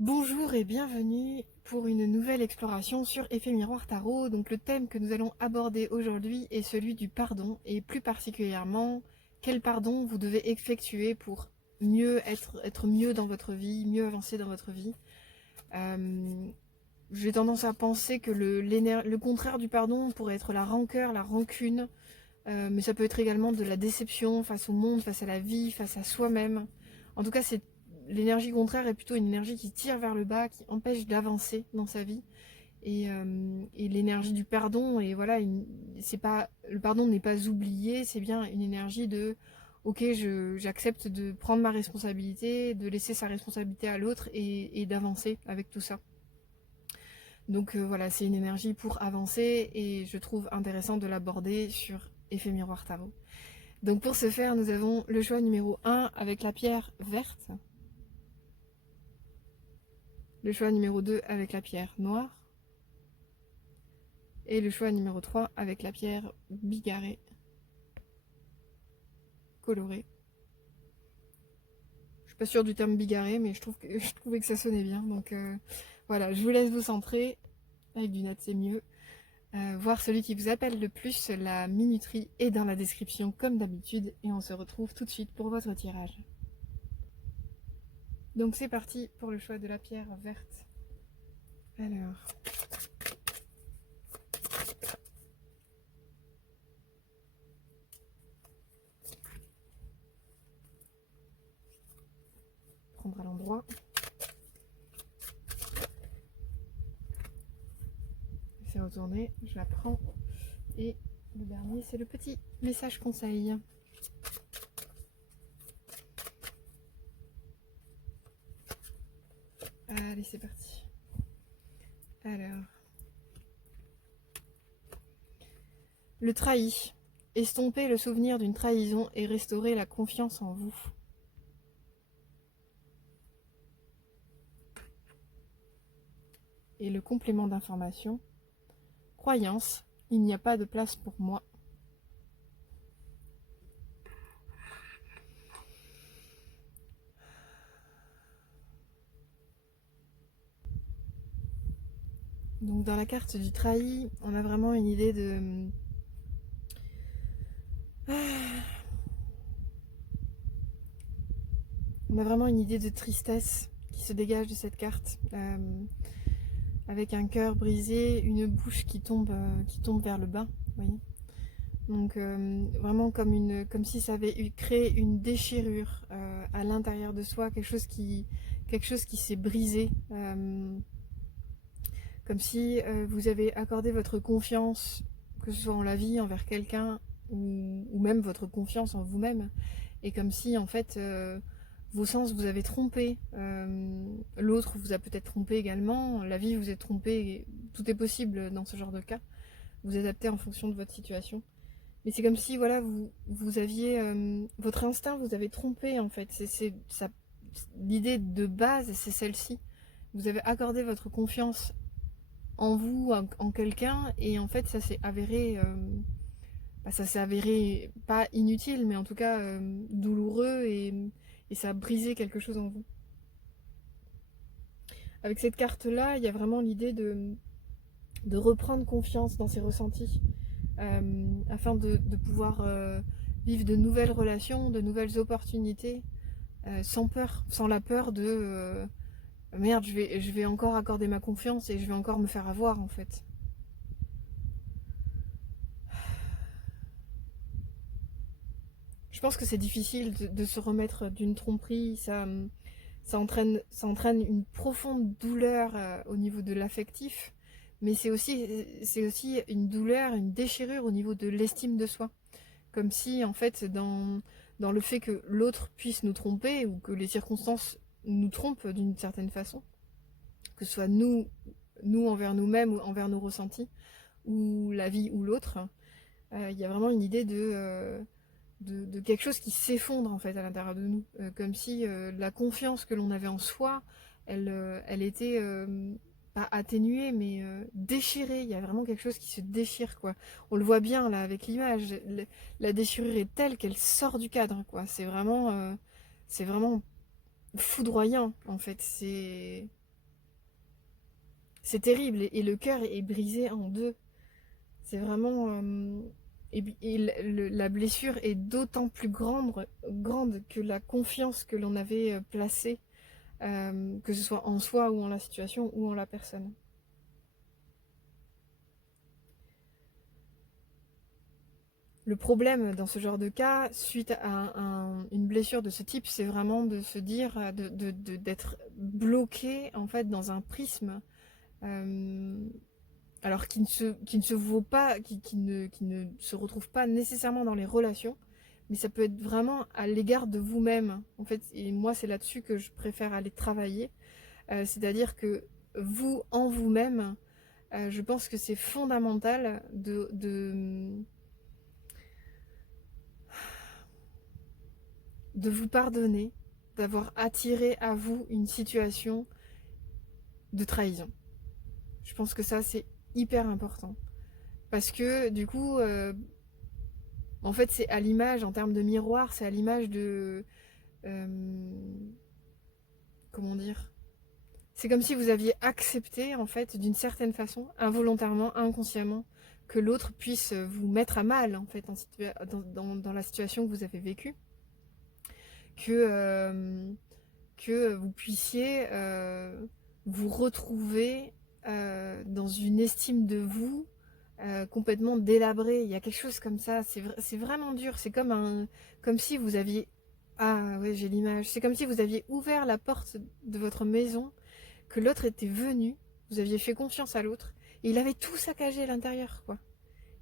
Bonjour et bienvenue pour une nouvelle exploration sur Effet Miroir Tarot. Donc le thème que nous allons aborder aujourd'hui est celui du pardon et plus particulièrement quel pardon vous devez effectuer pour mieux être mieux dans votre vie, mieux avancer dans votre vie. J'ai tendance à penser que le contraire du pardon pourrait être la rancœur, la rancune, mais ça peut être également de la déception face au monde, face à la vie, face à soi-même. En tout cas, l'énergie contraire est plutôt une énergie qui tire vers le bas, qui empêche d'avancer dans sa vie. Et l'énergie du pardon, et voilà, le pardon n'est pas oublié, c'est bien une énergie de ok, j'accepte de prendre ma responsabilité, de laisser sa responsabilité à l'autre et d'avancer avec tout ça. Donc voilà, c'est une énergie pour avancer et je trouve intéressant de l'aborder sur Effet Miroir Tarot. Donc pour ce faire, nous avons le choix numéro 1 avec la pierre verte, le choix numéro 2 avec la pierre noire, et le choix numéro 3 avec la pierre bigarrée, colorée. Je suis pas sûre du terme bigarré, mais je trouvais que ça sonnait bien. Donc voilà, je vous laisse vous centrer, avec du net c'est mieux. Voir celui qui vous appelle le plus, la minuterie est dans la description comme d'habitude, et on se retrouve tout de suite pour votre tirage. Donc c'est parti pour le choix de la pierre verte. Alors... prendre à l'endroit. Je fais retourner, je la prends. Et le dernier, c'est le petit message conseil. Allez, c'est parti. Alors... le trahi. Estomper le souvenir d'une trahison et restaurer la confiance en vous. Et le complément d'information. Croyance, il n'y a pas de place pour moi. Donc dans la carte du trahi, on a vraiment une idée de... on a vraiment une idée de tristesse qui se dégage de cette carte. Avec un cœur brisé, une bouche qui tombe vers le bas, vous voyez. Donc vraiment comme si ça avait créé une déchirure à l'intérieur de soi, quelque chose qui s'est brisé, comme si vous avez accordé votre confiance, que ce soit en la vie, envers quelqu'un, ou même votre confiance en vous-même, et comme si en fait vos sens vous avez trompé, l'autre vous a peut-être trompé également, la vie vous a trompé, tout est possible dans ce genre de cas, vous adaptez en fonction de votre situation. Mais c'est comme si voilà vous aviez votre instinct vous avez trompé en fait. L'idée de base c'est celle-ci. Vous avez accordé votre confiance en vous, en quelqu'un, et en fait ça s'est avéré pas inutile, mais en tout cas douloureux et ça a brisé quelque chose en vous. Avec cette carte-là, il y a vraiment l'idée de reprendre confiance dans ses ressentis. Afin de pouvoir vivre de nouvelles relations, de nouvelles opportunités, sans peur, sans la peur de merde, je vais encore accorder ma confiance et je vais encore me faire avoir en fait. Je pense que c'est difficile de se remettre d'une tromperie, ça entraîne une profonde douleur au niveau de l'affectif, mais c'est aussi une douleur, une déchirure au niveau de l'estime de soi. Comme si, en fait, dans le fait que l'autre puisse nous tromper ou que les circonstances nous trompent d'une certaine façon, que ce soit nous envers nous-mêmes ou envers nos ressentis, ou la vie ou l'autre, il y a vraiment une idée de quelque chose qui s'effondre en fait à l'intérieur de nous. Comme si la confiance que l'on avait en soi, elle était pas atténuée, mais déchirée. Il y a vraiment quelque chose qui se déchire, quoi. On le voit bien là avec l'image. La déchirure est telle qu'elle sort du cadre, quoi. C'est vraiment foudroyant, en fait. C'est terrible et le cœur est brisé en deux. C'est vraiment... et la blessure est d'autant plus grande que la confiance que l'on avait placée, que ce soit en soi ou en la situation ou en la personne. Le problème dans ce genre de cas, suite à une blessure de ce type, c'est vraiment de se dire, d'être bloqué en fait dans un prisme, euh, alors qui ne se vaut pas, qui ne se retrouve pas nécessairement dans les relations, mais ça peut être vraiment à l'égard de vous-même en fait. Et moi, c'est là-dessus que je préfère aller travailler, c'est-à-dire que vous en vous-même, je pense que c'est fondamental de vous pardonner d'avoir attiré à vous une situation de trahison. Je pense que ça, c'est hyper important. Parce que du coup, en fait, c'est à l'image, en termes de miroir, c'est à l'image de... comment dire? C'est comme si vous aviez accepté, en fait, d'une certaine façon, involontairement, inconsciemment, que l'autre puisse vous mettre à mal, en fait, dans la situation que vous avez vécue. Que vous puissiez vous retrouver dans une estime de vous complètement délabrée. Il y a quelque chose comme ça, c'est vraiment dur. C'est comme si vous aviez... Ah ouais, j'ai l'image. C'est comme si vous aviez ouvert la porte de votre maison, que l'autre était venu, vous aviez fait confiance à l'autre, et il avait tout saccagé à l'intérieur, quoi.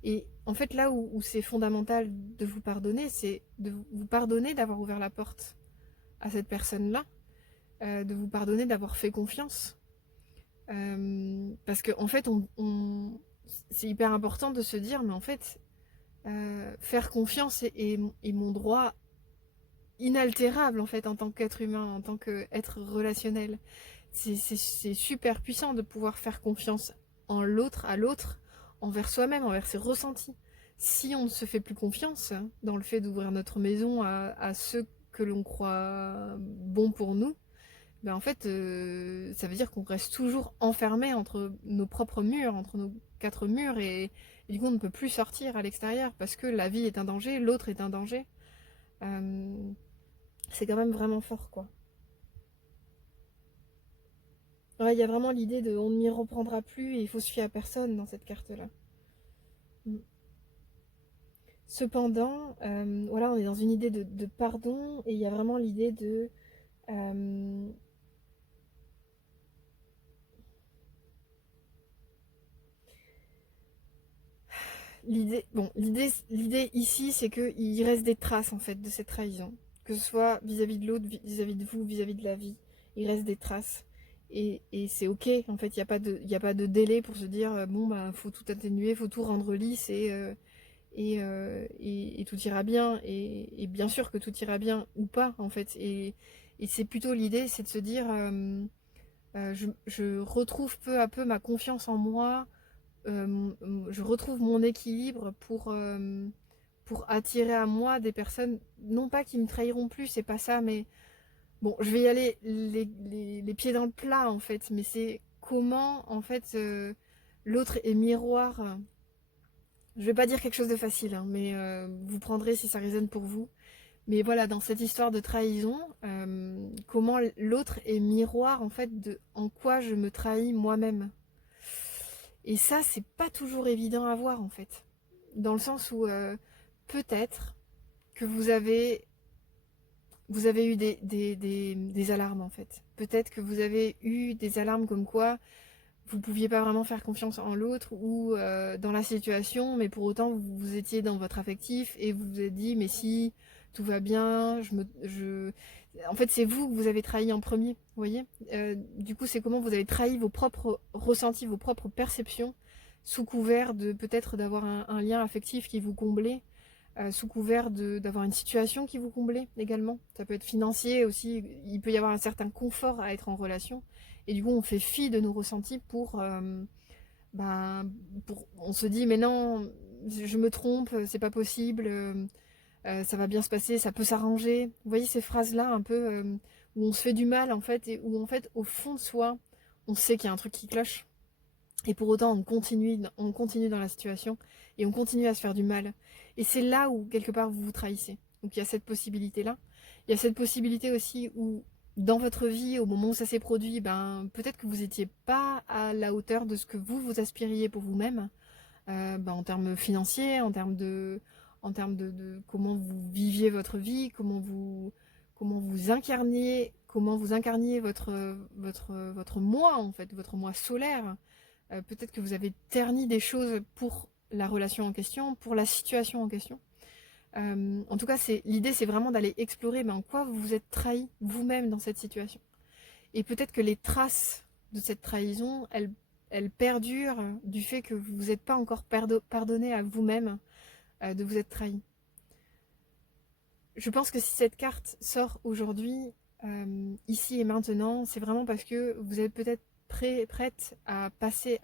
Et en fait, là où c'est fondamental de vous pardonner, c'est de vous pardonner d'avoir ouvert la porte à cette personne-là, de vous pardonner d'avoir fait confiance. Parce que en fait, c'est hyper important de se dire, mais en fait, faire confiance est mon droit inaltérable en fait en tant qu'être humain, en tant qu'être relationnel. C'est super puissant de pouvoir faire confiance en l'autre, à l'autre, envers soi-même, envers ses ressentis. Si on ne se fait plus confiance dans le fait d'ouvrir notre maison à ceux que l'on croit bons pour nous, ben en fait, ça veut dire qu'on reste toujours enfermé entre nos propres murs, entre nos quatre murs, et du coup on ne peut plus sortir à l'extérieur parce que la vie est un danger, l'autre est un danger. Euh, c'est quand même vraiment fort, quoi. Ouais, il y a vraiment l'idée de on ne m'y reprendra plus et il faut se fier à personne dans cette carte-là. Mm. Cependant, voilà, on est dans une idée de pardon et il y a vraiment l'idée de... euh, l'idée ici, c'est qu'il reste des traces en fait de cette trahison, que ce soit vis-à-vis de l'autre, vis-à-vis de vous, vis-à-vis de la vie, il reste des traces. Et c'est ok, en fait, il y a pas de délai pour se dire bon bah faut tout atténuer, faut tout rendre lisse et tout ira bien. Et bien sûr que tout ira bien ou pas en fait. Et c'est plutôt l'idée, c'est de se dire je retrouve peu à peu ma confiance en moi, je retrouve mon équilibre pour attirer à moi des personnes, non pas qui me trahiront plus, c'est pas ça, mais bon, je vais y aller les pieds dans le plat en fait, mais c'est comment en fait l'autre est miroir. Je vais pas dire quelque chose de facile, hein, mais vous prendrez si ça résonne pour vous. Mais voilà, dans cette histoire de trahison, comment l'autre est miroir en fait de en quoi je me trahis moi-même. Et ça, c'est pas toujours évident à voir en fait. Dans le sens où peut-être que vous avez eu des alarmes en fait. Peut-être que vous avez eu des alarmes comme quoi vous pouviez pas vraiment faire confiance en l'autre ou dans la situation, mais pour autant vous étiez dans votre affectif et vous vous êtes dit mais si tout va bien, en fait c'est vous que vous avez trahi en premier, vous voyez. Du coup c'est comment vous avez trahi vos propres ressentis, vos propres perceptions, sous couvert de peut-être d'avoir un lien affectif qui vous comblait, sous couvert d'avoir une situation qui vous comblait également. Ça peut être financier aussi, il peut y avoir un certain confort à être en relation. Et du coup, on fait fi de nos ressentis ben, on se dit, mais non, je me trompe, c'est pas possible, ça va bien se passer, ça peut s'arranger. Vous voyez ces phrases-là un peu où on se fait du mal en fait, et où en fait, au fond de soi, on sait qu'il y a un truc qui cloche. Et pour autant, on continue dans la situation et on continue à se faire du mal. Et c'est là où, quelque part, vous vous trahissez. Donc il y a cette possibilité-là. Il y a cette possibilité aussi où, dans votre vie, au moment où ça s'est produit, ben, peut-être que vous n'étiez pas à la hauteur de ce que vous aspiriez pour vous-même, ben, en termes financiers, en termes de comment vous viviez votre vie, comment vous incarniez votre moi, en fait, votre moi solaire. Peut-être que vous avez terni des choses pour la relation en question, pour la situation en question. En tout cas, l'idée, c'est vraiment d'aller explorer en quoi vous vous êtes trahi vous-même dans cette situation. Et peut-être que les traces de cette trahison, elles perdurent du fait que vous n'êtes pas encore pardonné à vous-même de vous être trahi. Je pense que si cette carte sort aujourd'hui, ici et maintenant, c'est vraiment parce que vous êtes peut-être prête à passer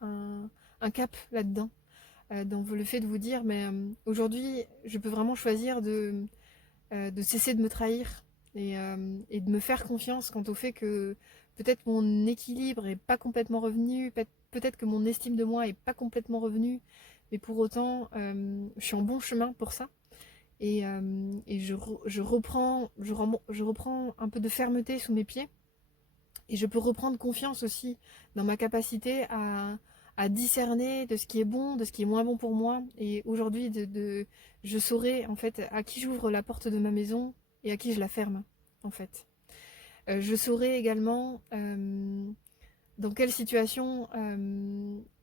un cap là-dedans. Dans le fait de vous dire, mais aujourd'hui, je peux vraiment choisir de cesser de me trahir et de me faire confiance quant au fait que peut-être mon équilibre est pas complètement revenu, peut-être que mon estime de moi est pas complètement revenue, mais pour autant, je suis en bon chemin pour ça. Et je reprends un peu de fermeté sous mes pieds. Et je peux reprendre confiance aussi dans ma capacité à discerner de ce qui est bon, de ce qui est moins bon pour moi. Et aujourd'hui, je saurai en fait à qui j'ouvre la porte de ma maison et à qui je la ferme, en fait. Je saurai également dans quelle situation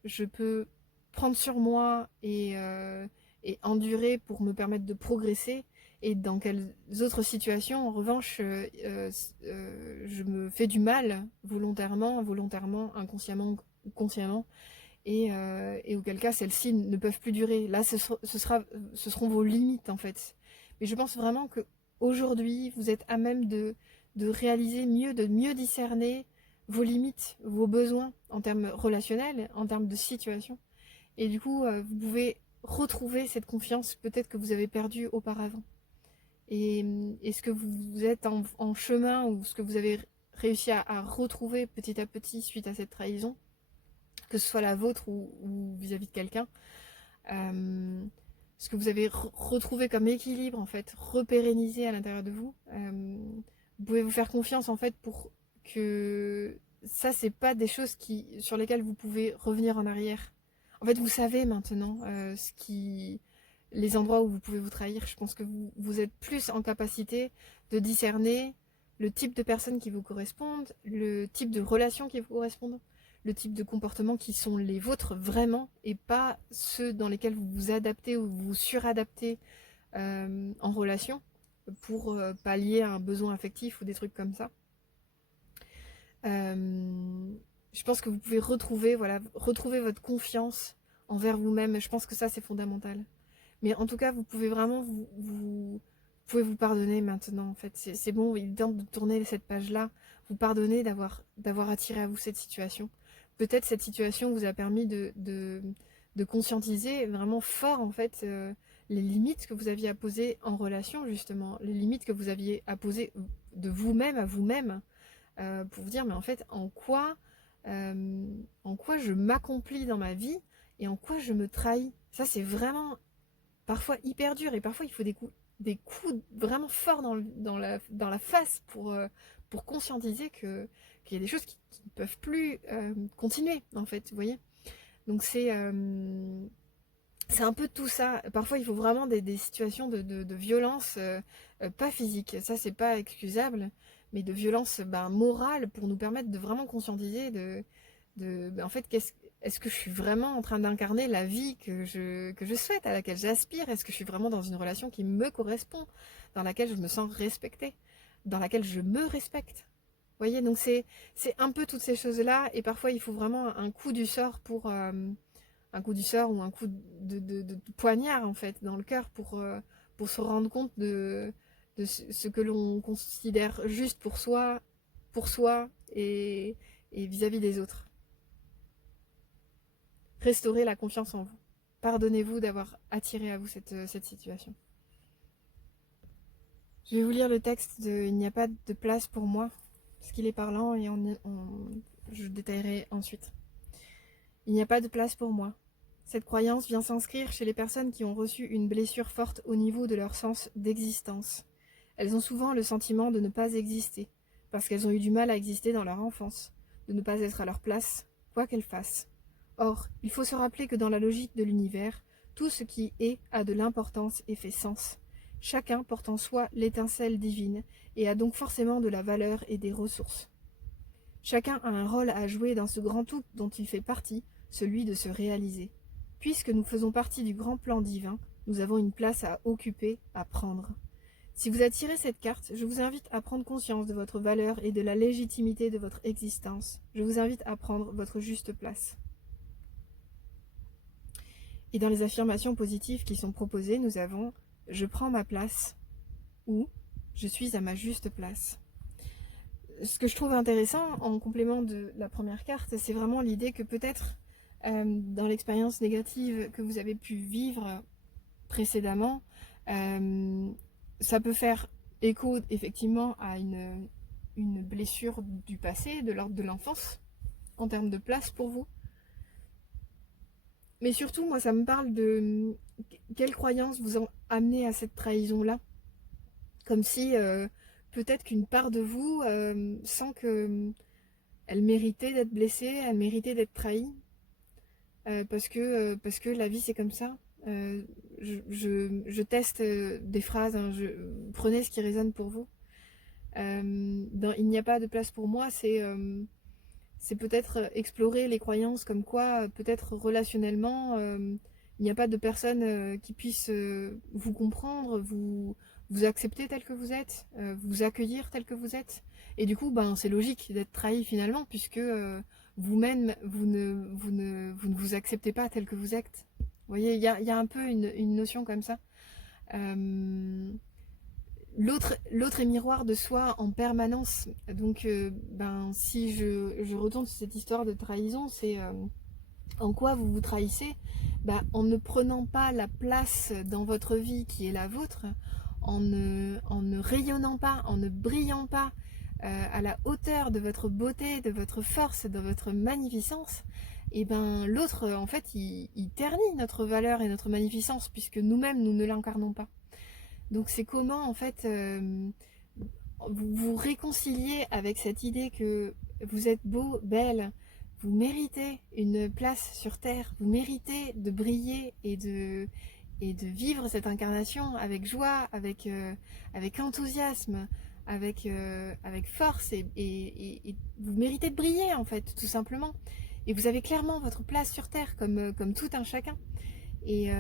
je peux prendre sur moi et endurer pour me permettre de progresser, et dans quelles autres situations, en revanche, je me fais du mal volontairement, inconsciemment ou consciemment, et auquel cas celles-ci ne peuvent plus durer. Là, ce seront vos limites en fait. Mais je pense vraiment que aujourd'hui, vous êtes à même de réaliser mieux, de mieux discerner vos limites, vos besoins en termes relationnels, en termes de situation. Et du coup, vous pouvez retrouver cette confiance peut-être que vous avez perdue auparavant. Et ce que vous êtes en chemin, ou ce que vous avez réussi à retrouver petit à petit suite à cette trahison, que ce soit la vôtre ou vis-à-vis de quelqu'un, ce que vous avez retrouvé comme équilibre, en fait, repérennisé à l'intérieur de vous, vous pouvez vous faire confiance, en fait, pour que ça, c'est pas des choses sur lesquelles vous pouvez revenir en arrière. En fait, vous savez maintenant les endroits où vous pouvez vous trahir. Je pense que vous êtes plus en capacité de discerner le type de personnes qui vous correspondent, le type de relations qui vous correspondent, le type de comportements qui sont les vôtres vraiment, et pas ceux dans lesquels vous vous adaptez ou vous suradaptez en relation pour pallier un besoin affectif ou des trucs comme ça. Je pense que vous pouvez retrouver votre confiance envers vous-même. Je pense que ça, c'est fondamental. Mais en tout cas, vous pouvez vraiment vous pouvez vous pardonner maintenant. En fait, c'est bon, il est temps de tourner cette page-là. Vous pardonnez d'avoir attiré à vous cette situation. Peut-être cette situation vous a permis de conscientiser vraiment fort, en fait, les limites que vous aviez à poser en relation, justement. Les limites que vous aviez à poser de vous-même à vous-même. Pour vous dire, mais en fait, en quoi je m'accomplis dans ma vie et en quoi je me trahis. Ça, c'est vraiment parfois hyper dur, et parfois il faut des coups vraiment forts dans la face pour conscientiser qu'il y a des choses qui ne peuvent plus continuer, en fait, vous voyez. Donc c'est un peu tout ça. Parfois, il faut vraiment des situations de violence, pas physique, ça c'est pas excusable, mais de violence morale, pour nous permettre de vraiment conscientiser en fait, est-ce que je suis vraiment en train d'incarner la vie que je souhaite, à laquelle j'aspire? Est-ce que je suis vraiment dans une relation qui me correspond, dans laquelle je me sens respectée, dans laquelle je me respecte? Vous voyez, donc c'est un peu toutes ces choses-là, et parfois il faut vraiment un coup du sort un coup du sort ou un coup de poignard, en fait, dans le cœur, pour se rendre compte de ce que l'on considère juste pour soi et vis-à-vis des autres. Restaurez la confiance en vous. Pardonnez-vous d'avoir attiré à vous cette situation. Je vais vous lire le texte de Il n'y a pas de place pour moi, parce qu'il est parlant, et je détaillerai ensuite. Il n'y a pas de place pour moi. Cette croyance vient s'inscrire chez les personnes qui ont reçu une blessure forte au niveau de leur sens d'existence. Elles ont souvent le sentiment de ne pas exister, parce qu'elles ont eu du mal à exister dans leur enfance, de ne pas être à leur place, quoi qu'elles fassent. Or, il faut se rappeler que dans la logique de l'univers, tout ce qui est a de l'importance et fait sens. Chacun porte en soi l'étincelle divine et a donc forcément de la valeur et des ressources. Chacun a un rôle à jouer dans ce grand tout dont il fait partie, celui de se réaliser. Puisque nous faisons partie du grand plan divin, nous avons une place à occuper, à prendre. Si vous attirez cette carte, je vous invite à prendre conscience de votre valeur et de la légitimité de votre existence. Je vous invite à prendre votre juste place. Et dans les affirmations positives qui sont proposées, nous avons « Je prends ma place » ou « Je suis à ma juste place ». Ce que je trouve intéressant en complément de la première carte, c'est vraiment l'idée que peut-être dans l'expérience négative que vous avez pu vivre précédemment, ça peut faire écho effectivement à une blessure du passé, de l'ordre de l'enfance, en termes de place pour vous. Mais surtout, moi, ça me parle de quelles croyances vous ont amené à cette trahison-là. Comme si peut-être qu'une part de vous sent qu'elle méritait d'être blessée, elle méritait d'être trahie. Parce que la vie, c'est comme ça. Je teste des phrases, hein, prenez ce qui résonne pour vous. Il n'y a pas de place pour moi, c'est peut-être explorer les croyances comme quoi, peut-être relationnellement, il n'y a pas de personne qui puisse vous comprendre, vous accepter tel que vous êtes, vous accueillir tel que vous êtes. Et du coup, c'est logique d'être trahi finalement, puisque vous-même, vous ne vous acceptez pas tel que vous êtes. Vous voyez, il y a un peu une notion comme ça. L'autre est miroir de soi en permanence. Donc, si je retourne sur cette histoire de trahison, c'est en quoi vous vous trahissez, en ne prenant pas la place dans votre vie qui est la vôtre, en ne rayonnant pas, en ne brillant pas à la hauteur de votre beauté, de votre force, de votre magnificence, et l'autre, en fait, il ternit notre valeur et notre magnificence, puisque nous-mêmes, nous ne l'incarnons pas. Donc c'est comment en fait vous vous réconciliez avec cette idée que vous êtes beau, belle, vous méritez une place sur Terre, vous méritez de briller et de vivre cette incarnation avec joie, avec enthousiasme, avec force et vous méritez de briller en fait, tout simplement. Et vous avez clairement votre place sur Terre comme tout un chacun. Et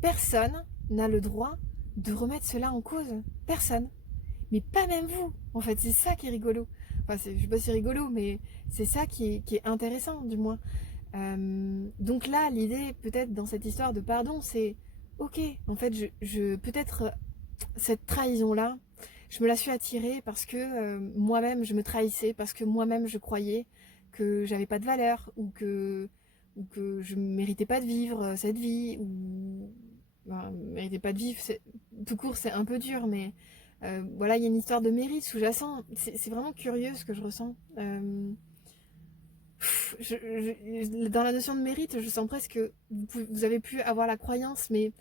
personne n'a le droit de remettre cela en cause. Personne. Mais pas même vous. En fait, c'est ça qui est rigolo. Enfin, je sais pas si c'est rigolo, mais c'est ça qui est intéressant, du moins. Donc là, l'idée, peut-être, dans cette histoire de pardon, c'est ok, en fait, peut-être cette trahison-là, je me la suis attirée parce que moi-même, je me trahissais, parce que moi-même, je croyais que j'avais pas de valeur, ou que je ne méritais pas de vivre cette vie, ou méritais pas de vivre, tout court c'est un peu dur, mais voilà, il y a une histoire de mérite sous-jacent. C'est vraiment curieux ce que je ressens. Dans la notion de mérite, je sens presque que vous avez pu avoir la croyance, mais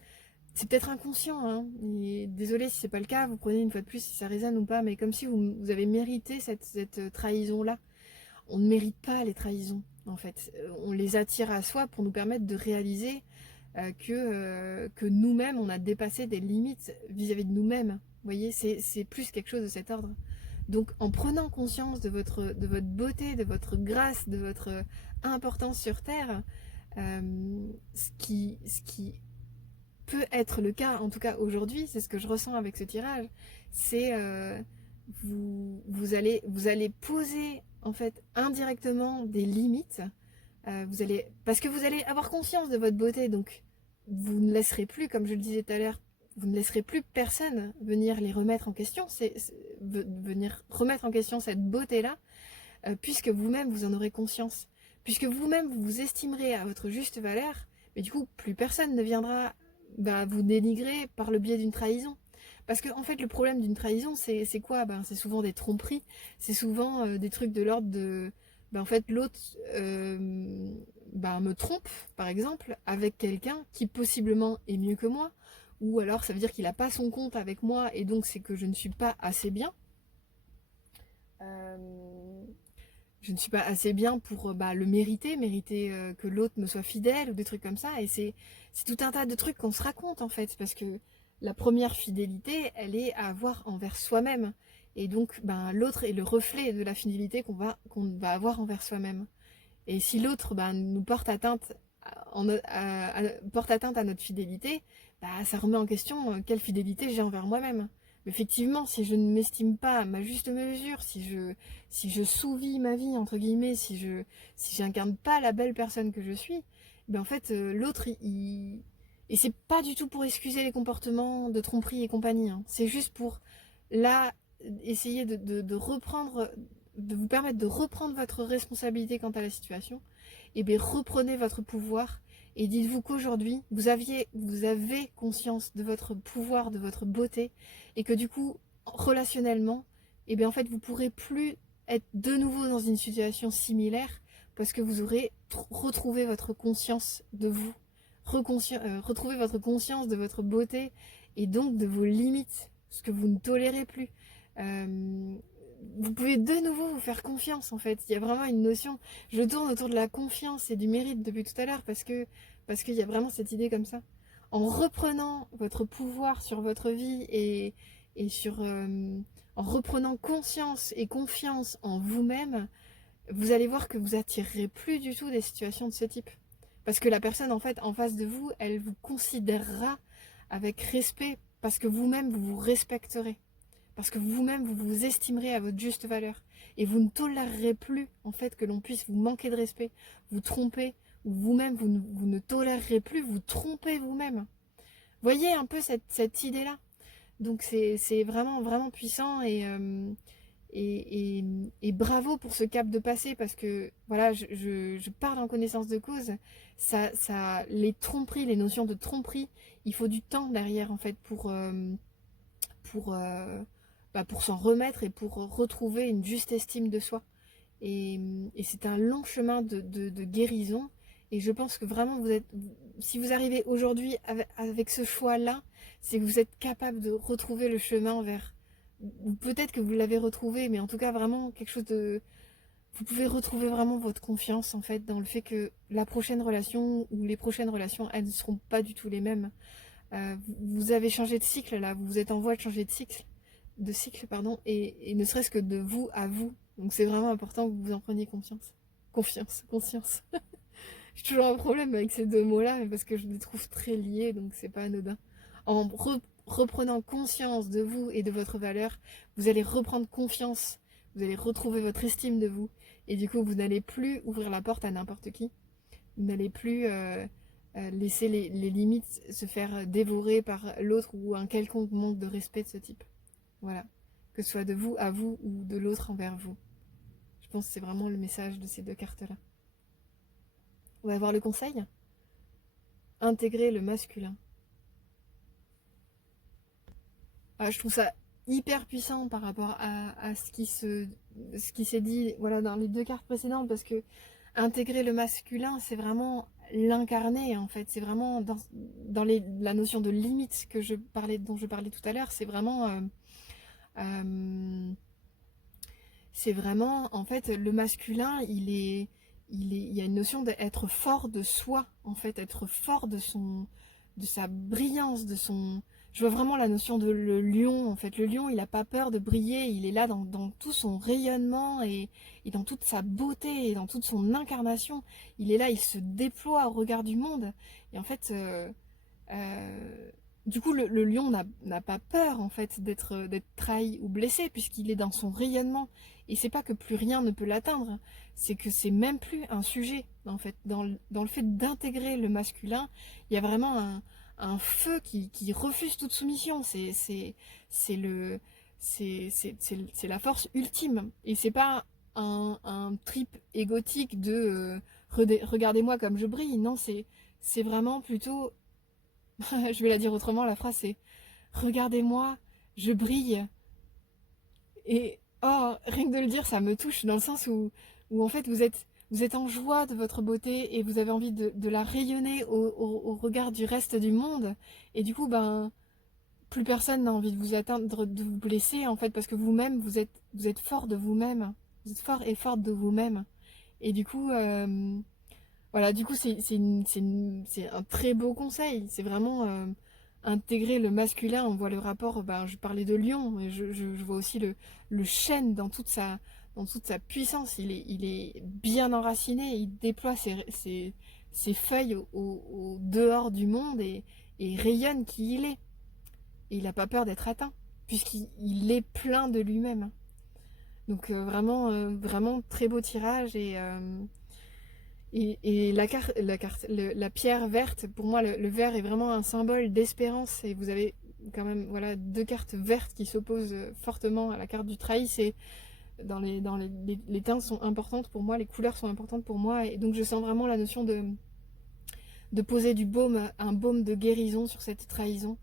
c'est peut-être inconscient, hein. Et désolé si c'est pas le cas, vous prenez une fois de plus si ça résonne ou pas, mais comme si vous avez mérité cette trahison-là. On ne mérite pas les trahisons, en fait. On les attire à soi pour nous permettre de réaliser que nous-mêmes, on a dépassé des limites vis-à-vis de nous-mêmes. Vous voyez, c'est plus quelque chose de cet ordre. Donc, en prenant conscience de votre beauté, de votre grâce, de votre importance sur Terre, ce qui peut être le cas, en tout cas aujourd'hui, c'est ce que je ressens avec ce tirage, c'est vous allez poser en fait indirectement des limites. Parce que vous allez avoir conscience de votre beauté, donc vous ne laisserez plus, comme je le disais tout à l'heure, vous ne laisserez plus personne venir les remettre en question, venir remettre en question cette beauté-là, puisque vous-même vous en aurez conscience, puisque vous-même vous vous estimerez à votre juste valeur, mais du coup plus personne ne viendra vous dénigrer par le biais d'une trahison. Parce que en fait le problème d'une trahison c'est quoi? C'est souvent des tromperies, c'est souvent des trucs de l'ordre ben en fait l'autre ben me trompe, par exemple, avec quelqu'un qui possiblement est mieux que moi, ou alors ça veut dire qu'il n'a pas son compte avec moi et donc c'est que je ne suis pas assez bien. Euh, je ne suis pas assez bien pour bah, le mériter que l'autre me soit fidèle ou des trucs comme ça. Et c'est tout un tas de trucs qu'on se raconte en fait, parce que la première fidélité, elle est à avoir envers soi-même. Et donc, ben, l'autre est le reflet de la fidélité qu'on va avoir envers soi-même. Et si l'autre ben, nous porte atteinte, porte atteinte à notre fidélité, bah, ça remet en question quelle fidélité j'ai envers moi-même. Mais effectivement, si je ne m'estime pas à ma juste mesure, si je sous-vis ma vie, entre guillemets, si j'incarne pas la belle personne que je suis, ben en fait, l'autre, et c'est pas du tout pour excuser les comportements de tromperie et compagnie, hein. C'est juste pour, là, essayer de reprendre, de vous permettre de reprendre votre responsabilité quant à la situation, et bien reprenez votre pouvoir et dites-vous qu'aujourd'hui, vous avez conscience de votre pouvoir, de votre beauté, et que du coup, relationnellement, et bien en fait, vous pourrez plus être de nouveau dans une situation similaire parce que vous aurez retrouvé votre conscience de vous, retrouvé votre conscience de votre beauté et donc de vos limites, ce que vous ne tolérez plus. Euh, Vous pouvez de nouveau vous faire confiance en fait. Il y a vraiment une notion. Je tourne autour de la confiance et du mérite depuis tout à l'heure parce qu'il y a vraiment cette idée comme ça. En reprenant votre pouvoir sur votre vie et en reprenant conscience et confiance en vous-même, vous allez voir que vous attirerez plus du tout des situations de ce type. Parce que la personne en fait en face de vous, elle vous considérera avec respect parce que vous-même vous vous respecterez. Parce que vous-même, vous vous estimerez à votre juste valeur. Et vous ne tolérerez plus, en fait, que l'on puisse vous manquer de respect, vous tromper, ou vous-même, vous ne tolérerez plus, vous tromper vous-même. Voyez un peu cette idée-là. Donc c'est vraiment, vraiment puissant et bravo pour ce cap de passé parce que, voilà, je parle en connaissance de cause. Les tromperies, les notions de tromperie, il faut du temps derrière, en fait, pour, euh, pour s'en remettre et pour retrouver une juste estime de soi. Et c'est un long chemin de guérison. Et je pense que vraiment, si vous arrivez aujourd'hui avec ce choix-là, c'est que vous êtes capable de retrouver le chemin vers, ou peut-être que vous l'avez retrouvé, mais en tout cas vraiment quelque chose de... Vous pouvez retrouver vraiment votre confiance en fait dans le fait que la prochaine relation ou les prochaines relations, elles ne seront pas du tout les mêmes. Vous avez changé de cycle là, vous êtes en voie de changer de cycle, pardon, et ne serait-ce que de vous à vous. Donc c'est vraiment important que vous en preniez conscience. Confiance, conscience. J'ai toujours un problème avec ces deux mots-là, parce que je les trouve très liés, donc c'est pas anodin. En reprenant conscience de vous et de votre valeur, vous allez reprendre confiance, vous allez retrouver votre estime de vous, et du coup vous n'allez plus ouvrir la porte à n'importe qui. Vous n'allez plus laisser les limites se faire dévorer par l'autre ou un quelconque manque de respect de ce type. Voilà. Que ce soit de vous à vous ou de l'autre envers vous. Je pense que c'est vraiment le message de ces deux cartes-là. On va voir le conseil. Intégrer le masculin. Je trouve ça hyper puissant par rapport à ce qui s'est dit voilà, dans les deux cartes précédentes parce que intégrer le masculin, c'est vraiment l'incarner en fait. C'est vraiment dans la notion de limite dont je parlais tout à l'heure, c'est vraiment en fait le masculin, il y a une notion d'être fort de soi en fait, être fort de sa brillance, je vois vraiment la notion de le lion en fait. Le lion, il n'a pas peur de briller, il est là dans tout son rayonnement et dans toute sa beauté et dans toute son incarnation. Il est là, il se déploie au regard du monde. Et en fait, du coup, le lion n'a pas peur en fait d'être trahi ou blessé puisqu'il est dans son rayonnement. Et c'est pas que plus rien ne peut l'atteindre, c'est que c'est même plus un sujet en fait. Dans le fait d'intégrer le masculin, il y a vraiment un feu qui refuse toute soumission. C'est la force ultime. Et c'est pas un trip égotique de regardez-moi comme je brille. Non, c'est vraiment plutôt je vais la dire autrement, la phrase c'est regardez-moi, je brille. Et oh, rien que de le dire, ça me touche dans le sens où où en fait vous êtes en joie de votre beauté et vous avez envie de la rayonner au regard du reste du monde. Et du coup, ben, plus personne n'a envie de vous atteindre, de vous blesser, en fait, parce que vous-même, vous êtes fort de vous-même. Vous êtes fort et forte de vous-même. Et du coup, voilà, du coup, c'est un très beau conseil. C'est vraiment intégrer le masculin. On voit le rapport, ben, je parlais de lion, mais je vois aussi le chêne dans toute sa puissance. Il est bien enraciné, il déploie ses feuilles au dehors du monde et rayonne qui il est. Et il n'a pas peur d'être atteint, puisqu'il est plein de lui-même. Donc vraiment très beau tirage et la pierre verte, pour moi le vert est vraiment un symbole d'espérance et vous avez quand même voilà deux cartes vertes qui s'opposent fortement à la carte du trahis. Et les teintes sont importantes pour moi, les couleurs sont importantes pour moi et donc je sens vraiment la notion de poser du baume, un baume de guérison sur cette trahison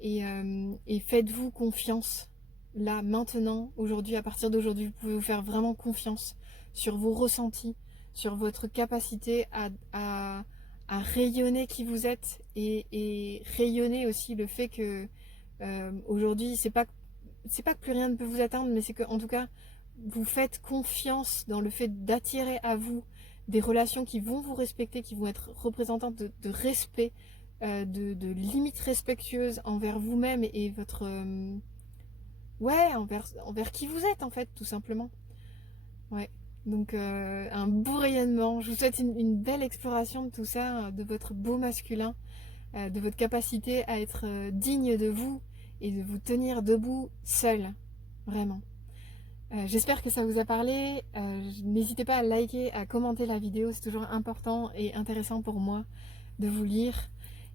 et faites-vous confiance là maintenant, aujourd'hui, à partir d'aujourd'hui, vous pouvez vous faire vraiment confiance sur vos ressentis, sur votre capacité à rayonner qui vous êtes et rayonner aussi le fait que aujourd'hui, c'est pas que plus rien ne peut vous atteindre, mais c'est que en tout cas, vous faites confiance dans le fait d'attirer à vous des relations qui vont vous respecter, qui vont être représentantes de respect, de limites respectueuses envers vous-même et votre ouais, envers qui vous êtes en fait, tout simplement. Ouais. Donc un beau rayonnement. Je vous souhaite une belle exploration de tout ça, de votre beau masculin, de votre capacité à être digne de vous et de vous tenir debout seul. Vraiment. J'espère que ça vous a parlé. N'hésitez pas à liker, à commenter la vidéo. C'est toujours important et intéressant pour moi de vous lire.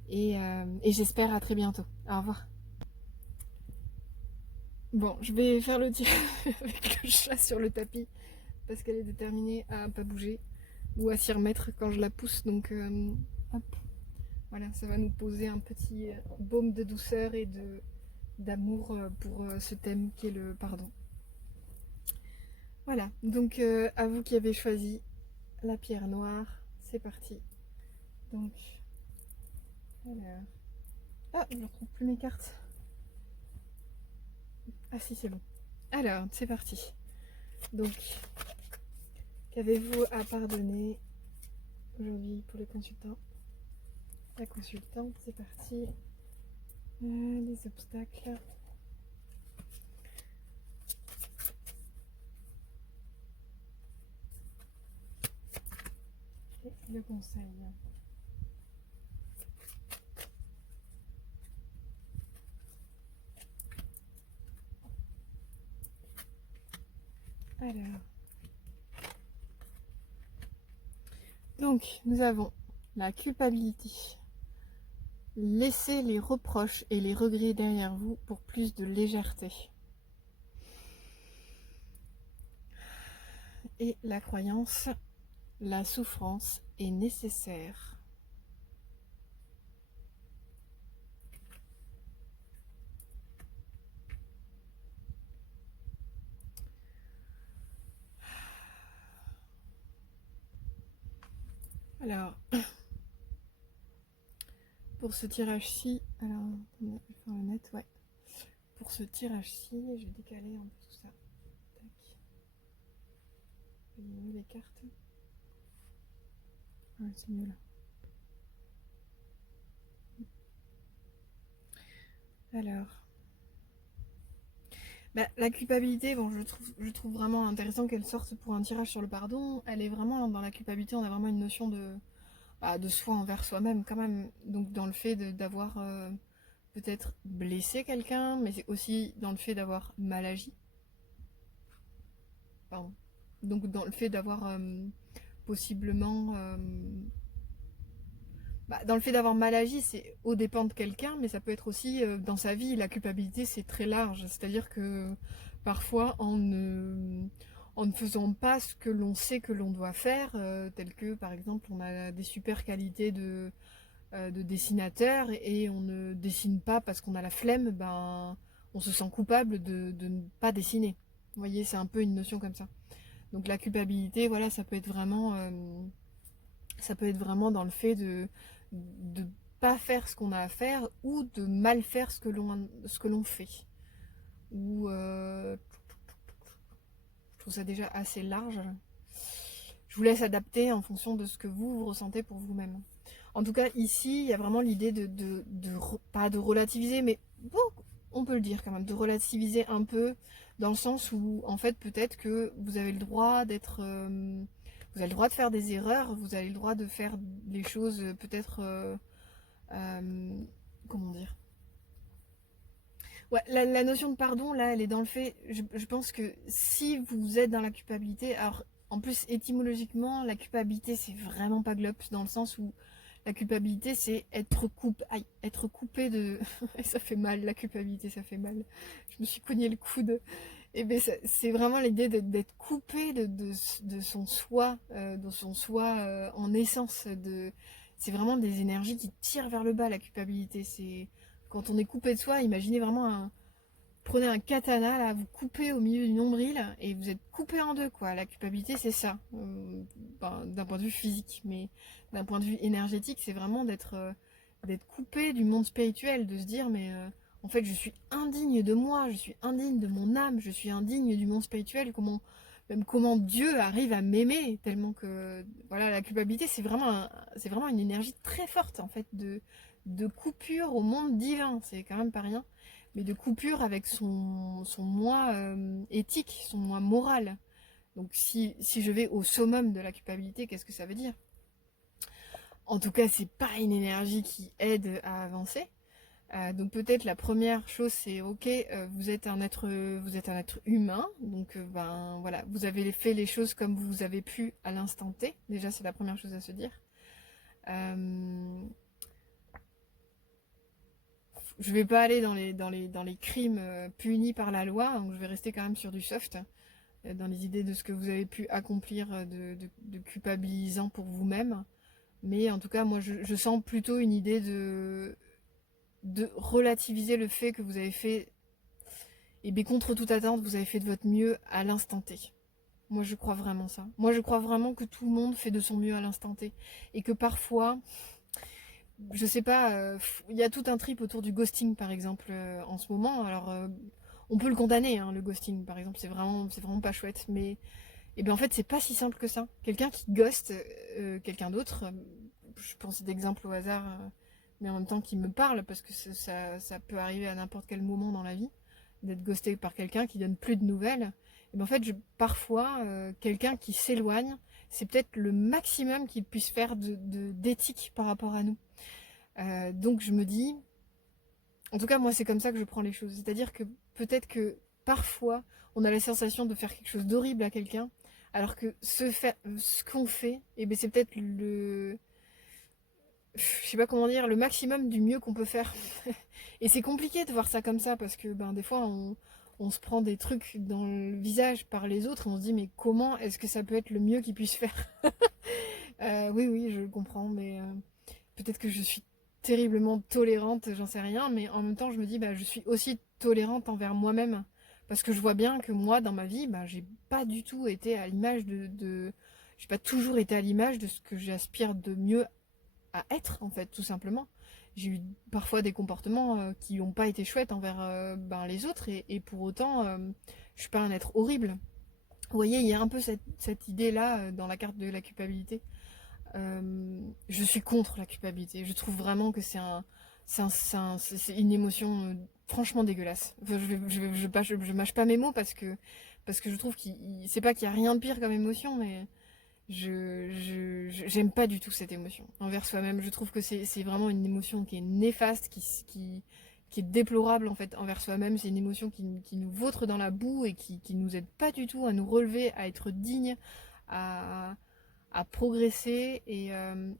Et j'espère à très bientôt. Au revoir. Bon, je vais faire le tir avec le chat sur le tapis parce qu'elle est déterminée à pas bouger ou à s'y remettre quand je la pousse. Donc, hop, voilà, ça va nous poser un petit baume de douceur et d'amour pour ce thème qui est le pardon. Voilà, donc à vous qui avez choisi la pierre noire, c'est parti. Donc, alors. Ah, je ne retrouve plus mes cartes. Ah si, c'est bon. Alors, c'est parti. Donc, qu'avez-vous à pardonner aujourd'hui pour les consultants? La consultante, c'est parti. Les obstacles. Et le conseil. Alors. Donc, nous avons la culpabilité. Laissez les reproches et les regrets derrière vous pour plus de légèreté. Et la croyance, la souffrance est nécessaire. Alors, pour ce tirage-ci, alors, je vais faire le net, ouais. Pour ce tirage-ci, je vais décaler un peu tout ça. Tac. Je vais mieux les cartes. Ouais, c'est mieux là. Alors, bah, la culpabilité, bon, je trouve vraiment intéressant qu'elle sorte pour un tirage sur le pardon. Elle est vraiment dans la culpabilité, on a vraiment une notion de soi envers soi-même quand même. Donc dans le fait d'avoir peut-être blessé quelqu'un, mais c'est aussi dans le fait d'avoir mal agi. Pardon. Donc dans le fait d'avoir possiblement... dans le fait d'avoir mal agi, c'est aux dépens de quelqu'un, mais ça peut être aussi dans sa vie, la culpabilité c'est très large. C'est-à-dire que parfois en ne faisant pas ce que l'on sait que l'on doit faire, tel que par exemple on a des super qualités de dessinateur et on ne dessine pas parce qu'on a la flemme, ben on se sent coupable de ne pas dessiner. Vous voyez, c'est un peu une notion comme ça. Donc la culpabilité, voilà, ça peut être vraiment dans le fait de pas faire ce qu'on a à faire ou de mal faire ce que l'on fait. Ou je trouve ça déjà assez large. Je vous laisse adapter en fonction de ce que vous ressentez pour vous-même. En tout cas, ici, il y a vraiment l'idée pas de relativiser, mais bon, on peut le dire quand même, de relativiser un peu, dans le sens où, en fait, peut-être que vous avez le droit vous avez le droit de faire des erreurs, vous avez le droit de faire des choses peut-être... comment dire? Ouais, la notion de pardon, là, elle est dans le fait, je pense que si vous êtes dans la culpabilité, alors en plus étymologiquement, la culpabilité c'est vraiment pas glops, dans le sens où la culpabilité c'est être coupé de... ça fait mal, la culpabilité ça fait mal. Je me suis cogné le coude. Et bien c'est vraiment l'idée d'être coupé de son soi, en essence. C'est vraiment des énergies qui tirent vers le bas, la culpabilité. C'est quand on est coupé de soi, imaginez vraiment prenez un katana, là, vous coupez au milieu du nombril et vous êtes coupé en deux, quoi. La culpabilité, c'est ça, d'un point de vue physique, mais d'un point de vue énergétique, c'est vraiment d'être coupé du monde spirituel, de se dire, mais en fait, je suis indigne de moi, je suis indigne de mon âme, je suis indigne du monde spirituel, même comment Dieu arrive à m'aimer, tellement que, voilà, la culpabilité, c'est vraiment une énergie très forte, en fait, de coupure au monde divin, c'est quand même pas rien, mais de coupure avec son moi éthique, son moi moral. Donc si je vais au summum de la culpabilité, qu'est-ce que ça veut dire? En tout cas, c'est pas une énergie qui aide à avancer. Donc peut-être la première chose c'est ok, vous êtes un être humain, donc ben voilà, vous avez fait les choses comme vous avez pu à l'instant T. Déjà c'est la première chose à se dire. Euh, je vais pas aller dans les crimes punis par la loi, donc je vais rester quand même sur du soft, dans les idées de ce que vous avez pu accomplir de culpabilisant pour vous-même. Mais en tout cas, moi je sens plutôt une idée de relativiser le fait que vous avez fait, et bien contre toute attente, vous avez fait de votre mieux à l'instant T. Moi je crois vraiment ça. Moi je crois vraiment que tout le monde fait de son mieux à l'instant T. Et que parfois, je sais pas, il y a tout un trip autour du ghosting par exemple en ce moment. Alors on peut le condamner, hein, le ghosting par exemple, c'est vraiment pas chouette. Mais et bien en fait c'est pas si simple que ça. Quelqu'un qui ghost quelqu'un d'autre, je pense d'exemple au hasard, mais en même temps qui me parle parce que ça peut arriver à n'importe quel moment dans la vie d'être ghosté par quelqu'un qui donne plus de nouvelles. Et bien en fait parfois quelqu'un qui s'éloigne, c'est peut-être le maximum qu'il puisse faire d'éthique par rapport à nous. Donc je me dis, en tout cas moi c'est comme ça que je prends les choses, c'est-à-dire que peut-être que parfois on a la sensation de faire quelque chose d'horrible à quelqu'un, alors que ce qu'on fait, et ben c'est peut-être je sais pas comment dire, le maximum du mieux qu'on peut faire. Et c'est compliqué de voir ça comme ça parce que ben des fois on se prend des trucs dans le visage par les autres et on se dit mais comment est-ce que ça peut être le mieux qu'ils puissent faire? Oui oui je comprends, mais peut-être que je suis terriblement tolérante, j'en sais rien, mais en même temps, je me dis, bah, je suis aussi tolérante envers moi-même. Parce que je vois bien que moi, dans ma vie, bah, j'ai pas du tout été à l'image j'ai pas toujours été à l'image de ce que j'aspire de mieux à être, en fait, tout simplement. J'ai eu parfois des comportements qui n'ont pas été chouettes envers ben, les autres, et pour autant, je suis pas un être horrible. Vous voyez, il y a un peu cette idée-là dans la carte de la culpabilité. Je suis contre la culpabilité. Je trouve vraiment que c'est une émotion franchement dégueulasse. Enfin, je mâche pas mes mots parce que je trouve c'est pas qu'il y a rien de pire comme émotion, mais j'aime pas du tout cette émotion envers soi-même. Je trouve que c'est vraiment une émotion qui est néfaste, qui est déplorable en fait envers soi-même. C'est une émotion qui nous vautre dans la boue et qui nous aide pas du tout à nous relever, à être digne, à, à progresser, et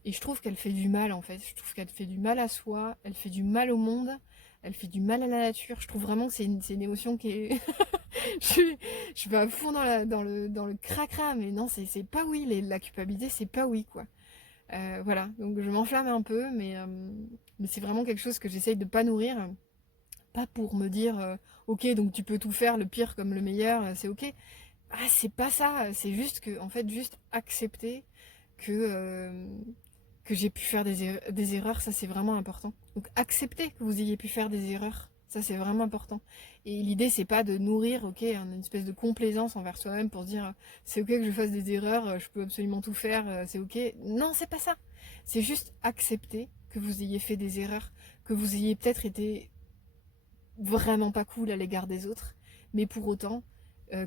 je trouve qu'elle fait du mal en fait. Je trouve qu'elle fait du mal à soi, elle fait du mal au monde, elle fait du mal à la nature. Je trouve vraiment que c'est une émotion qui est... je vais à fond dans le cracra, mais non, c'est pas oui, la culpabilité c'est pas oui quoi. Voilà, donc je m'enflamme un peu, mais c'est vraiment quelque chose que j'essaye de pas nourrir. Pas pour me dire ok donc tu peux tout faire, le pire comme le meilleur, c'est ok. ah, c'est pas ça, c'est juste que, en fait, juste accepter que, que j'ai pu faire des erreurs, ça c'est vraiment important. Donc accepter que vous ayez pu faire des erreurs, ça c'est vraiment important. Et l'idée c'est pas de nourrir, ok, une espèce de complaisance envers soi-même pour se dire c'est ok que je fasse des erreurs, je peux absolument tout faire, c'est ok. Non, c'est pas ça. C'est juste accepter que vous ayez fait des erreurs, que vous ayez peut-être été vraiment pas cool à l'égard des autres, mais pour autant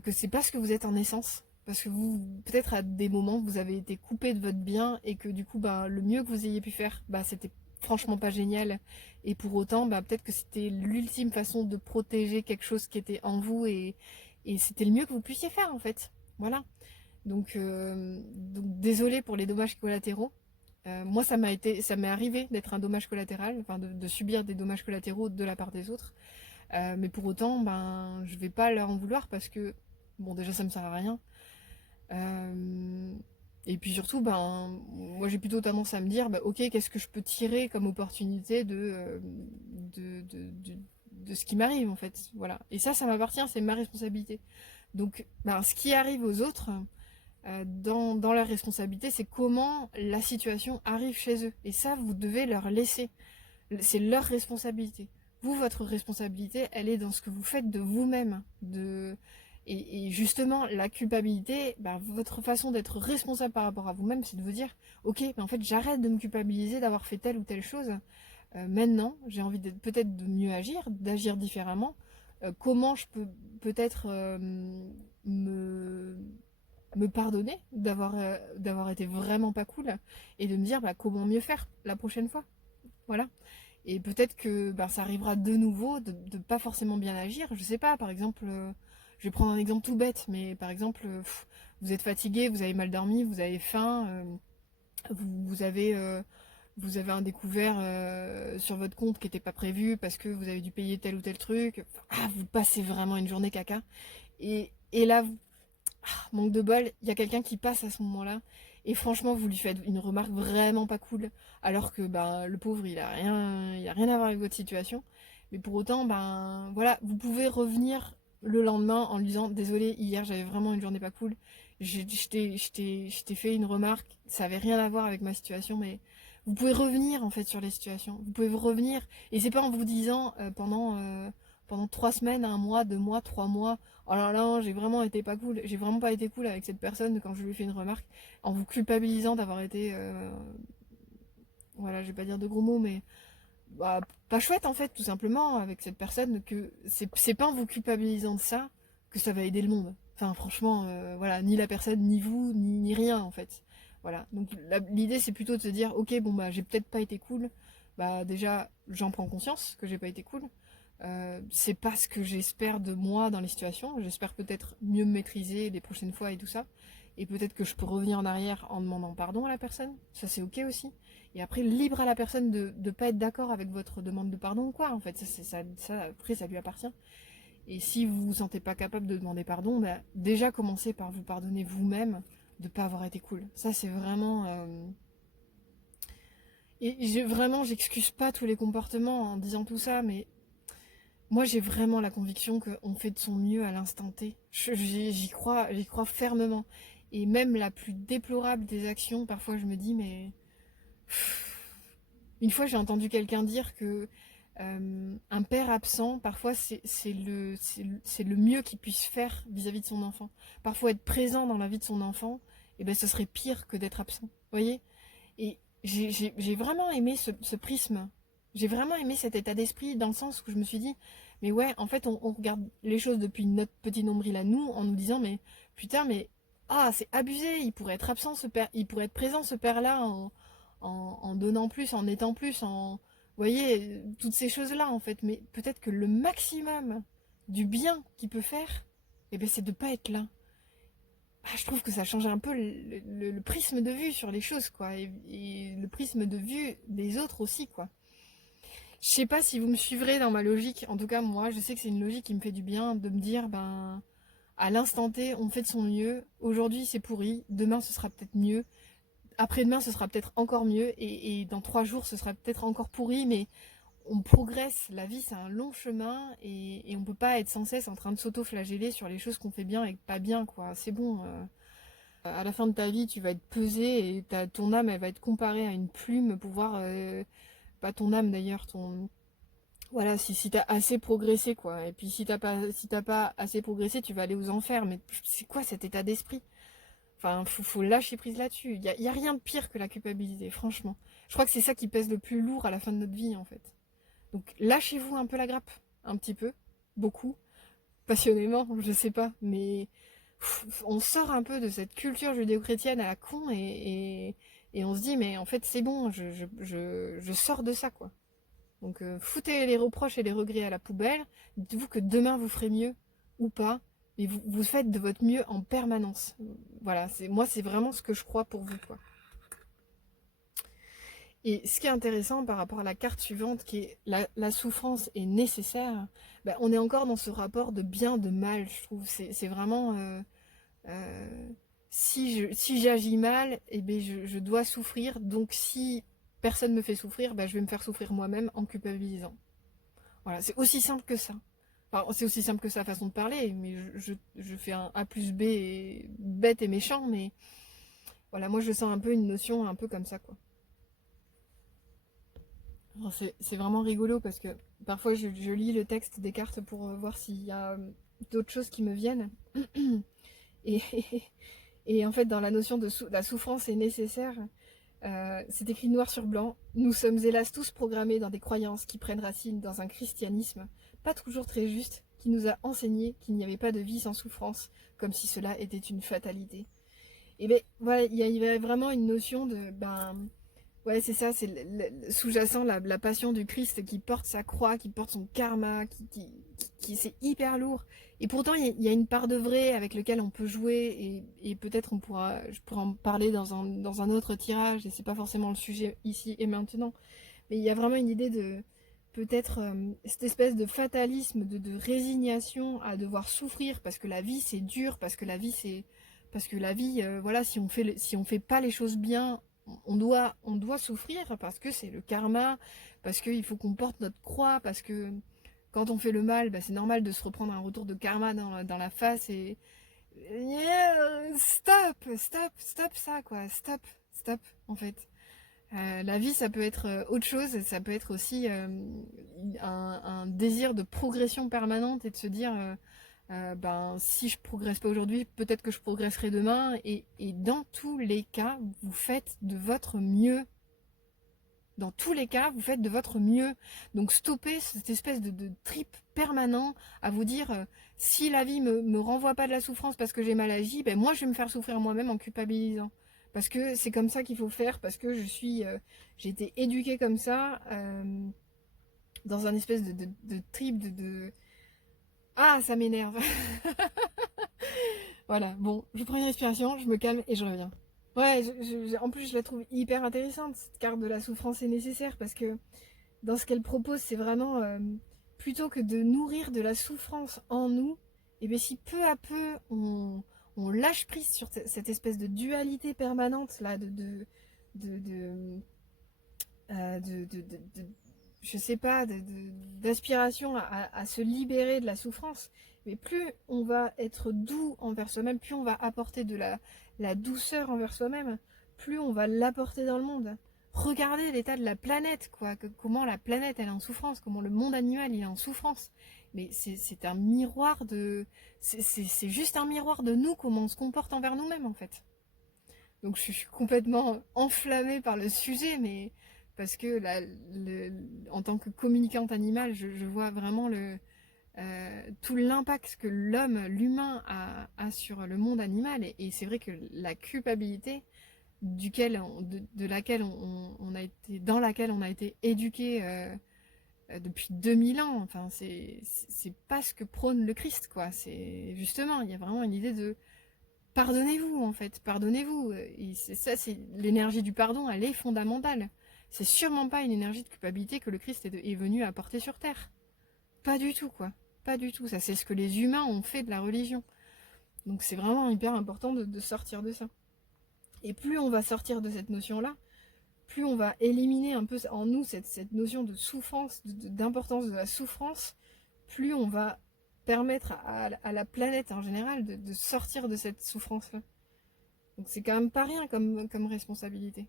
que c'est pas ce que vous êtes en essence. Parce que vous, peut-être à des moments, vous avez été coupé de votre bien et que du coup, bah, le mieux que vous ayez pu faire, bah, c'était franchement pas génial. Et pour autant, bah, peut-être que c'était l'ultime façon de protéger quelque chose qui était en vous et c'était le mieux que vous puissiez faire en fait. Voilà. Donc désolé pour les dommages collatéraux. Moi, ça m'est arrivé d'être un dommage collatéral, enfin de subir des dommages collatéraux de la part des autres. Mais pour autant, ben, je vais pas leur en vouloir parce que, bon, déjà, ça me sert à rien. Euh, et puis surtout, ben, moi, j'ai plutôt tendance à me dire, bah, ok, qu'est-ce que je peux tirer comme opportunité de, de, de, de ce qui m'arrive, en fait. Voilà. Et ça m'appartient, c'est ma responsabilité. Donc, ben, ce qui arrive aux autres, dans leur responsabilité, c'est comment la situation arrive chez eux. Et ça, vous devez leur laisser. C'est leur responsabilité. Vous, votre responsabilité, elle est dans ce que vous faites de vous-même. Et justement, la culpabilité, bah, votre façon d'être responsable par rapport à vous-même, c'est de vous dire, ok, mais en fait, j'arrête de me culpabiliser d'avoir fait telle ou telle chose. Maintenant, j'ai envie peut-être de mieux agir, d'agir différemment. Comment je peux peut-être me, me pardonner d'avoir été vraiment pas cool et de me dire bah, comment mieux faire la prochaine fois. Voilà. Et peut-être que ben, ça arrivera de nouveau de pas forcément bien agir. Je sais pas, par exemple, je vais prendre un exemple tout bête, mais par exemple, vous êtes fatigué, vous avez mal dormi, vous avez faim, vous vous avez un découvert sur votre compte qui n'était pas prévu parce que vous avez dû payer tel ou tel truc. Ah, vous passez vraiment une journée caca. Et là, manque de bol, il y a quelqu'un qui passe à ce moment-là. Et franchement, vous lui faites une remarque vraiment pas cool. Alors que ben, le pauvre, il a rien à voir avec votre situation. Mais pour autant, ben voilà, vous pouvez revenir le lendemain en lui disant désolé, hier j'avais vraiment une journée pas cool. Je t'ai fait une remarque, ça avait rien à voir avec ma situation, mais vous pouvez revenir en fait sur les situations. Vous pouvez revenir. Et c'est pas en vous disant pendant 3 semaines, un mois, 2 mois, 3 mois. Oh là là, j'ai vraiment été pas cool. J'ai vraiment pas été cool avec cette personne quand je lui ai fait une remarque, en vous culpabilisant d'avoir été, voilà, je vais pas dire de gros mots, mais bah, pas chouette en fait, tout simplement, avec cette personne. Que c'est pas en vous culpabilisant de ça que ça va aider le monde. Enfin, franchement, voilà, ni la personne, ni vous, ni rien en fait. Voilà. Donc l'idée c'est plutôt de se dire, ok, bon bah j'ai peut-être pas été cool. Bah déjà, j'en prends conscience que j'ai pas été cool. C'est pas ce que j'espère de moi dans les situations. J'espère peut-être mieux me maîtriser les prochaines fois et tout ça. Et peut-être que je peux revenir en arrière en demandant pardon à la personne. Ça, c'est ok aussi. Et après, libre à la personne de ne pas être d'accord avec votre demande de pardon ou quoi. En fait, après, ça lui appartient. Et si vous vous sentez pas capable de demander pardon, bah, déjà commencez par vous pardonner vous-même de ne pas avoir été cool. Ça, c'est vraiment. Vraiment, j'excuse pas tous les comportements en disant tout ça, mais moi, j'ai vraiment la conviction qu'on fait de son mieux à l'instant T. J'y crois fermement. Et même la plus déplorable des actions, parfois je me dis, mais... Une fois, j'ai entendu quelqu'un dire que un père absent, parfois, c'est le mieux qu'il puisse faire vis-à-vis de son enfant. Parfois, être présent dans la vie de son enfant, eh ben, ce serait pire que d'être absent. Vous voyez? Et j'ai vraiment aimé ce prisme. J'ai vraiment aimé cet état d'esprit dans le sens où je me suis dit, mais ouais, en fait, on regarde les choses depuis notre petit nombril à nous en nous disant, mais putain, mais ah, c'est abusé, il pourrait être absent ce père, il pourrait être présent ce père-là en donnant plus, en étant plus, vous voyez, toutes ces choses-là en fait. Mais peut-être que le maximum du bien qu'il peut faire, eh ben, c'est de pas être là. Ah, je trouve que ça change un peu le prisme de vue sur les choses, quoi, et le prisme de vue des autres aussi, quoi. Je sais pas si vous me suivrez dans ma logique. En tout cas, moi, je sais que c'est une logique qui me fait du bien de me dire, ben, à l'instant T, on fait de son mieux. Aujourd'hui, c'est pourri. Demain, ce sera peut-être mieux. Après-demain, ce sera peut-être encore mieux. Et dans 3 jours, ce sera peut-être encore pourri. Mais on progresse, la vie c'est un long chemin et on peut pas être sans cesse en train de s'auto-flageller sur les choses qu'on fait bien et pas bien, quoi. C'est bon. À la fin de ta vie, tu vas être pesé et ton âme, elle va être comparée à une plume pour voir, pas ton âme d'ailleurs, voilà, si t'as assez progressé, quoi. Et puis si t'as pas assez progressé, tu vas aller aux enfers. Mais c'est quoi cet état d'esprit? Enfin, faut lâcher prise là-dessus. Y a rien de pire que la culpabilité, franchement. Je crois que c'est ça qui pèse le plus lourd à la fin de notre vie, en fait. Donc lâchez-vous un peu la grappe, un petit peu, beaucoup, passionnément, je sais pas, mais on sort un peu de cette culture judéo-chrétienne à la con et on se dit mais en fait c'est bon, je sors de ça, quoi. Donc foutez les reproches et les regrets à la poubelle, dites-vous que demain vous ferez mieux ou pas, mais vous faites de votre mieux en permanence. Voilà, moi c'est vraiment ce que je crois pour vous, quoi. Et ce qui est intéressant par rapport à la carte suivante, qui est la souffrance est nécessaire, ben, on est encore dans ce rapport de bien, de mal, je trouve. C'est vraiment... euh, si j'agis mal, eh ben, je dois souffrir. Donc si personne me fait souffrir, ben, je vais me faire souffrir moi-même en culpabilisant. Voilà, c'est aussi simple que ça. Enfin, c'est aussi simple que ça, façon de parler, mais je fais un A plus B bête et méchant, mais voilà, moi je sens un peu une notion un peu comme ça, quoi. C'est vraiment rigolo parce que parfois je lis le texte des cartes pour voir s'il y a d'autres choses qui me viennent. Et, et en fait, dans la notion de la souffrance est nécessaire, c'est écrit noir sur blanc. Nous sommes hélas tous programmés dans des croyances qui prennent racine dans un christianisme, pas toujours très juste, qui nous a enseigné qu'il n'y avait pas de vie sans souffrance, comme si cela était une fatalité. Et bien voilà, il y a vraiment une notion de ouais, c'est ça, c'est sous-jacent la passion du Christ qui porte sa croix, qui porte son karma, c'est hyper lourd. Et pourtant, il y a une part de vrai avec lequel on peut jouer et peut-être je pourrais en parler dans un autre tirage et c'est pas forcément le sujet ici et maintenant. Mais il y a vraiment une idée de peut-être cette espèce de fatalisme, de résignation à devoir souffrir parce que la vie c'est dur, parce que la vie, voilà, si on fait pas les choses bien, on doit souffrir parce que c'est le karma, parce qu'il faut qu'on porte notre croix, parce que quand on fait le mal, bah, c'est normal de se reprendre un retour de karma dans la face et yeah, stop ça, quoi, stop en fait. La vie, ça peut être autre chose, ça peut être aussi un désir de progression permanente et de se dire ben, si je progresse pas aujourd'hui, peut-être que je progresserai demain. Et dans tous les cas, vous faites de votre mieux. Dans tous les cas, vous faites de votre mieux. Donc stoppez cette espèce de trip permanent à vous dire si la vie me renvoie pas de la souffrance parce que j'ai mal agi, ben moi je vais me faire souffrir moi-même en culpabilisant. Parce que c'est comme ça qu'il faut faire, parce que j'ai été éduquée comme ça, dans un espèce de trip Ah, ça m'énerve. Voilà, bon, je prends une respiration, je me calme et je reviens. Ouais, en plus je la trouve hyper intéressante, cette carte de la souffrance est nécessaire, parce que dans ce qu'elle propose, c'est vraiment, plutôt que de nourrir de la souffrance en nous, et bien si peu à peu on lâche prise sur cette espèce de dualité permanente là, de, de, je sais pas, d'aspiration à se libérer de la souffrance, mais plus on va être doux envers soi-même, plus on va apporter la douceur envers soi-même, plus on va l'apporter dans le monde. Regardez l'état de la planète, quoi, comment la planète elle est en souffrance, comment le monde animal il est en souffrance. Mais c'est un miroir c'est juste un miroir de nous, comment on se comporte envers nous-mêmes en fait. Donc je suis complètement enflammée par le sujet, mais parce que en tant que communicante animale, je vois vraiment tout l'impact que l'humain a sur le monde animal. Et c'est vrai que la culpabilité de laquelle on a été, dans laquelle on a été éduqué depuis 2000 ans, enfin, c'est pas ce que prône le Christ, quoi. C'est justement, il y a vraiment une idée de pardonnez-vous, en fait, pardonnez-vous. Et c'est l'énergie du pardon, elle est fondamentale. C'est sûrement pas une énergie de culpabilité que le Christ est venu apporter sur Terre. Pas du tout, quoi. Pas du tout. Ça, c'est ce que les humains ont fait de la religion. Donc c'est vraiment hyper important de sortir de ça. Et plus on va sortir de cette notion-là, plus on va éliminer un peu en nous cette notion de souffrance, d'importance de la souffrance, plus on va permettre à la planète en général de sortir de cette souffrance-là. Donc c'est quand même pas rien comme responsabilité.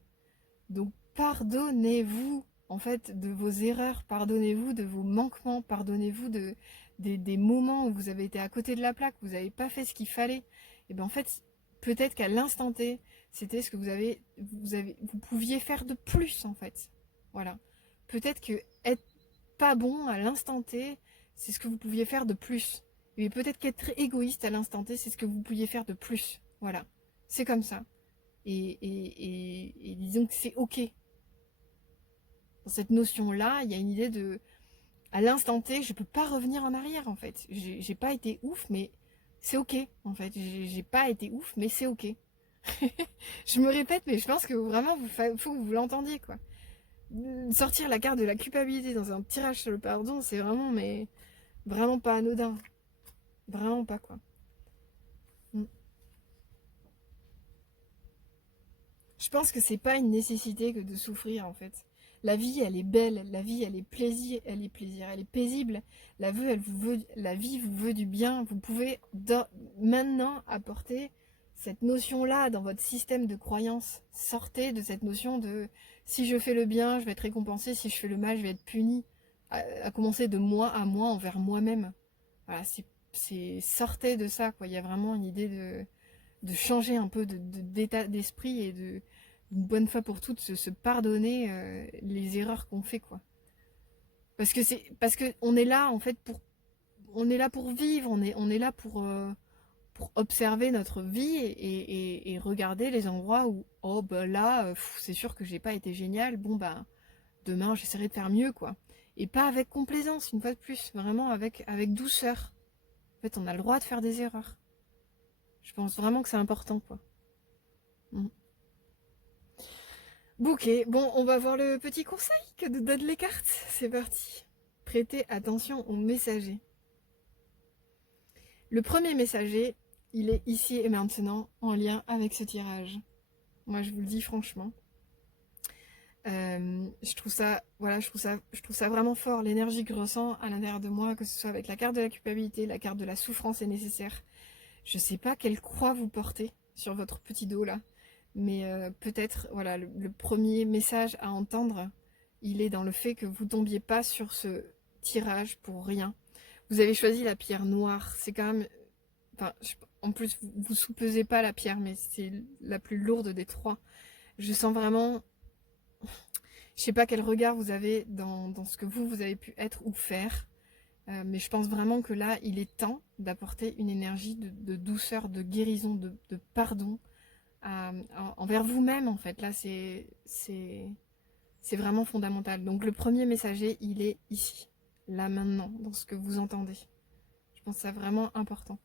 Donc pardonnez-vous en fait de vos erreurs, pardonnez-vous de vos manquements, pardonnez-vous des moments où vous avez été à côté de la plaque, vous n'avez pas fait ce qu'il fallait. Et bien en fait, peut-être qu'à l'instant T, c'était ce que vous pouviez faire de plus en fait. Voilà. Peut-être que être pas bon à l'instant T, c'est ce que vous pouviez faire de plus. Et peut-être qu'être égoïste à l'instant T, c'est ce que vous pouviez faire de plus. Voilà. C'est comme ça. Et disons que c'est ok. Dans cette notion-là, il y a une idée de... À l'instant T, je peux pas revenir en arrière, en fait. J'ai pas été ouf, mais c'est ok, en fait. J'ai pas été ouf, mais c'est ok. Je me répète, mais je pense que vraiment, faut que vous l'entendiez, quoi. Sortir la carte de la culpabilité dans un tirage sur le pardon, c'est vraiment, mais... Vraiment pas anodin. Vraiment pas, quoi. Mm. Je pense que c'est pas une nécessité que de souffrir, en fait. La vie, elle est belle, la vie, elle est plaisir, elle est paisible. La vie vous veut du bien. Vous pouvez maintenant apporter cette notion-là dans votre système de croyance. Sortez de cette notion de si je fais le bien, je vais être récompensé, si je fais le mal, je vais être puni. À commencer de moi à moi envers moi-même. Voilà, sortez de ça, quoi. Il y a vraiment une idée de changer un peu d'état d'esprit et de une bonne fois pour toutes se pardonner les erreurs qu'on fait, quoi. Parce que on est là en fait pour vivre, on est là pour observer notre vie et regarder les endroits où oh bah là c'est sûr que j'ai pas été génial, bon bah demain j'essaierai de faire mieux, quoi. Et pas avec complaisance, une fois de plus, vraiment avec douceur. En fait, on a le droit de faire des erreurs. Je pense vraiment que c'est important, quoi. Mm. Bouquet. Bon, on va voir le petit conseil que nous donnent les cartes. C'est parti. Prêtez attention aux messagers. Le premier messager, il est ici et maintenant en lien avec ce tirage. Moi, je vous le dis franchement. Je trouve ça, voilà, je trouve ça vraiment fort. L'énergie que je ressens à l'intérieur de moi, que ce soit avec la carte de la culpabilité, la carte de la souffrance est nécessaire. Je sais pas quelle croix vous portez sur votre petit dos là. Mais peut-être, voilà, le premier message à entendre, il est dans le fait que vous tombiez pas sur ce tirage pour rien. Vous avez choisi la pierre noire. C'est quand même... Enfin, en plus, vous soupesez pas la pierre, mais c'est la plus lourde des trois. Je sens vraiment... Je sais pas quel regard vous avez dans ce que vous avez pu être ou faire. Mais je pense vraiment que là, il est temps d'apporter une énergie de douceur, de guérison, de pardon, envers vous-même en fait. Là c'est vraiment fondamental. Donc le premier messager il est ici, là maintenant, dans ce que vous entendez. Je pense que c'est vraiment important.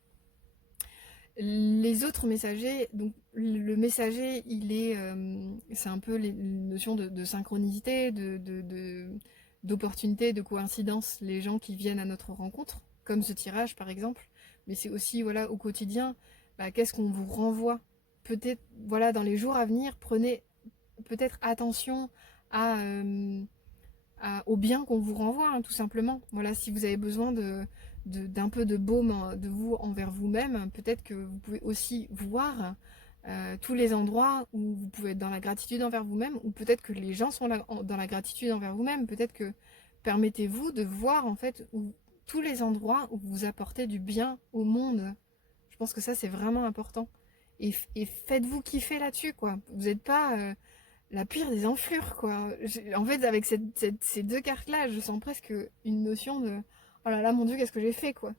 Les autres messagers, donc le messager il est c'est un peu les notions de synchronicité, d'opportunité, de coïncidence, les gens qui viennent à notre rencontre, comme ce tirage par exemple, mais c'est aussi voilà au quotidien, bah, qu'est-ce qu'on vous renvoie. Peut-être, voilà, dans les jours à venir, prenez peut-être attention au bien qu'on vous renvoie, hein, tout simplement. Voilà, si vous avez besoin d'un peu de baume de vous envers vous-même, peut-être que vous pouvez aussi voir tous les endroits où vous pouvez être dans la gratitude envers vous-même, ou peut-être que les gens sont là, dans la gratitude envers vous-même. Peut-être que permettez-vous de voir en fait tous les endroits où vous apportez du bien au monde. Je pense que ça c'est vraiment important. Et faites-vous kiffer là-dessus, quoi. Vous n'êtes pas la pire des enflures, quoi. En fait, avec ces deux cartes-là, je sens presque une notion de oh là là, mon Dieu, qu'est-ce que j'ai fait, quoi.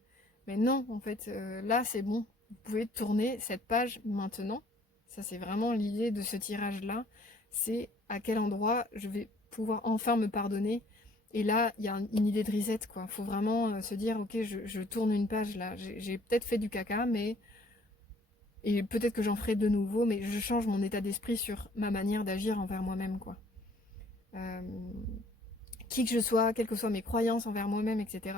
Mais non, en fait, là, c'est bon. Vous pouvez tourner cette page maintenant. Ça, c'est vraiment l'idée de ce tirage-là. C'est à quel endroit je vais pouvoir enfin me pardonner. Et là, il y a une idée de reset, quoi. Il faut vraiment se dire, ok, je tourne une page là. J'ai peut-être fait du caca, mais et peut-être que j'en ferai de nouveau, mais je change mon état d'esprit sur ma manière d'agir envers moi-même, quoi. Euh, qui que je sois, quelles que soient mes croyances envers moi-même, etc.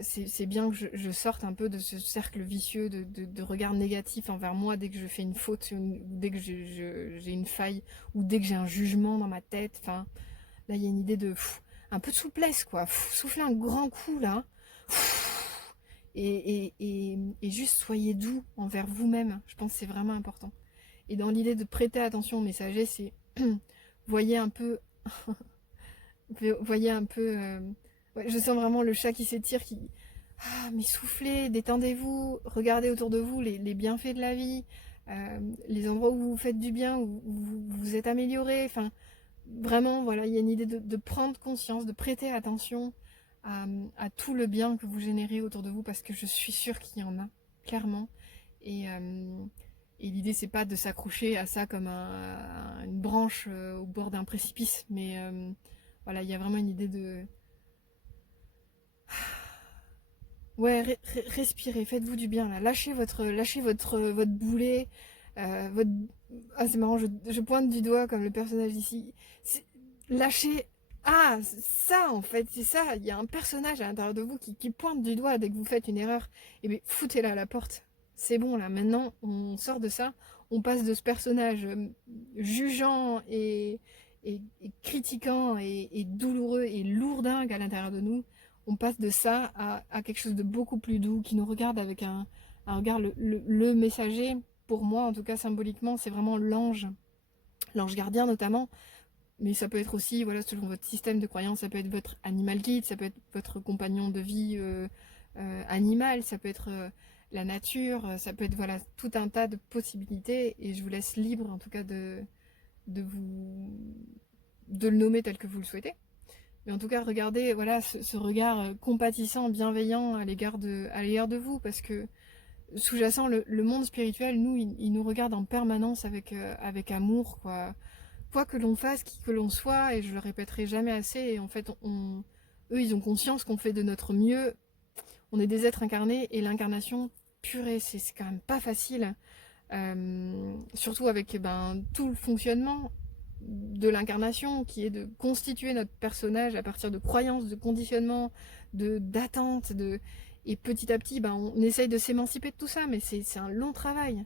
c'est bien que je sorte un peu de ce cercle vicieux de regard négatif envers moi dès que je fais une faute, ou dès que j'ai une faille, ou dès que j'ai un jugement dans ma tête. Enfin, là, il y a une idée de un peu de souplesse, quoi. Soufflez un grand coup, là. Et juste soyez doux envers vous-même. Je pense que c'est vraiment important. Et dans l'idée de prêter attention aux messagers, c'est voyez un peu, voyez un peu. Ouais, je sens vraiment le chat qui s'étire, qui mais soufflez, détendez-vous, regardez autour de vous les bienfaits de la vie, les endroits où vous faites du bien, où vous vous êtes amélioré. Enfin, vraiment, voilà, il y a une idée de prendre conscience, de prêter attention à tout le bien que vous générez autour de vous, parce que je suis sûre qu'il y en a, clairement. Et l'idée, c'est pas de s'accrocher à ça comme une branche au bord d'un précipice, mais voilà, il y a vraiment une idée de... Ouais, respirez, faites-vous du bien là. Lâchez votre boulet. Votre... Ah, c'est marrant, je pointe du doigt comme le personnage ici. Lâchez. Ah, ça en fait, c'est ça. Il y a un personnage à l'intérieur de vous qui pointe du doigt dès que vous faites une erreur. Et bien, foutez-la à la porte. C'est bon là, maintenant, on sort de ça. On passe de ce personnage jugeant et critiquant et douloureux et lourdingue à l'intérieur de nous. On passe de ça à quelque chose de beaucoup plus doux, qui nous regarde avec un regard. Le messager, pour moi en tout cas symboliquement, c'est vraiment l'ange gardien notamment, mais ça peut être aussi, voilà, selon votre système de croyance, ça peut être votre animal guide, ça peut être votre compagnon de vie animal, ça peut être la nature, ça peut être, voilà, tout un tas de possibilités, et je vous laisse libre en tout cas de le nommer tel que vous le souhaitez. Mais en tout cas, regardez, voilà, ce regard compatissant, bienveillant à l'égard de vous, parce que sous-jacent, le monde spirituel, nous, il nous regarde en permanence avec amour, quoi. Quoi que l'on fasse, qui que l'on soit, et je le répéterai jamais assez, et en fait, eux, ils ont conscience qu'on fait de notre mieux. On est des êtres incarnés, et l'incarnation, purée, c'est quand même pas facile. Surtout avec tout le fonctionnement de l'incarnation, qui est de constituer notre personnage à partir de croyances, de conditionnements, d'attentes, et petit à petit, on essaye de s'émanciper de tout ça, mais c'est un long travail.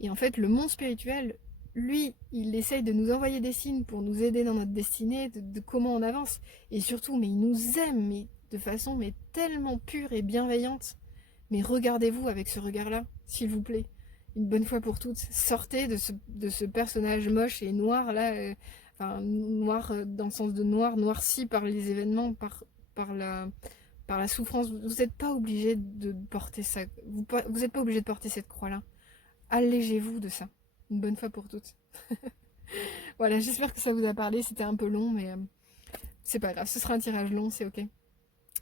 Et en fait, le monde spirituel, lui, il essaye de nous envoyer des signes pour nous aider dans notre destinée, de comment on avance. Et surtout, mais il nous aime, mais de façon tellement pure et bienveillante. Mais regardez-vous avec ce regard-là, s'il vous plaît. Une bonne fois pour toutes, sortez de ce personnage moche et noir là, enfin noir dans le sens de noir, noirci par les événements, par la souffrance. Vous n'êtes pas obligé de porter ça, vous n'êtes pas obligé de porter cette croix-là. Allégez-vous de ça, une bonne fois pour toutes. Voilà, j'espère que ça vous a parlé, c'était un peu long, mais c'est pas grave, ce sera un tirage long, c'est ok.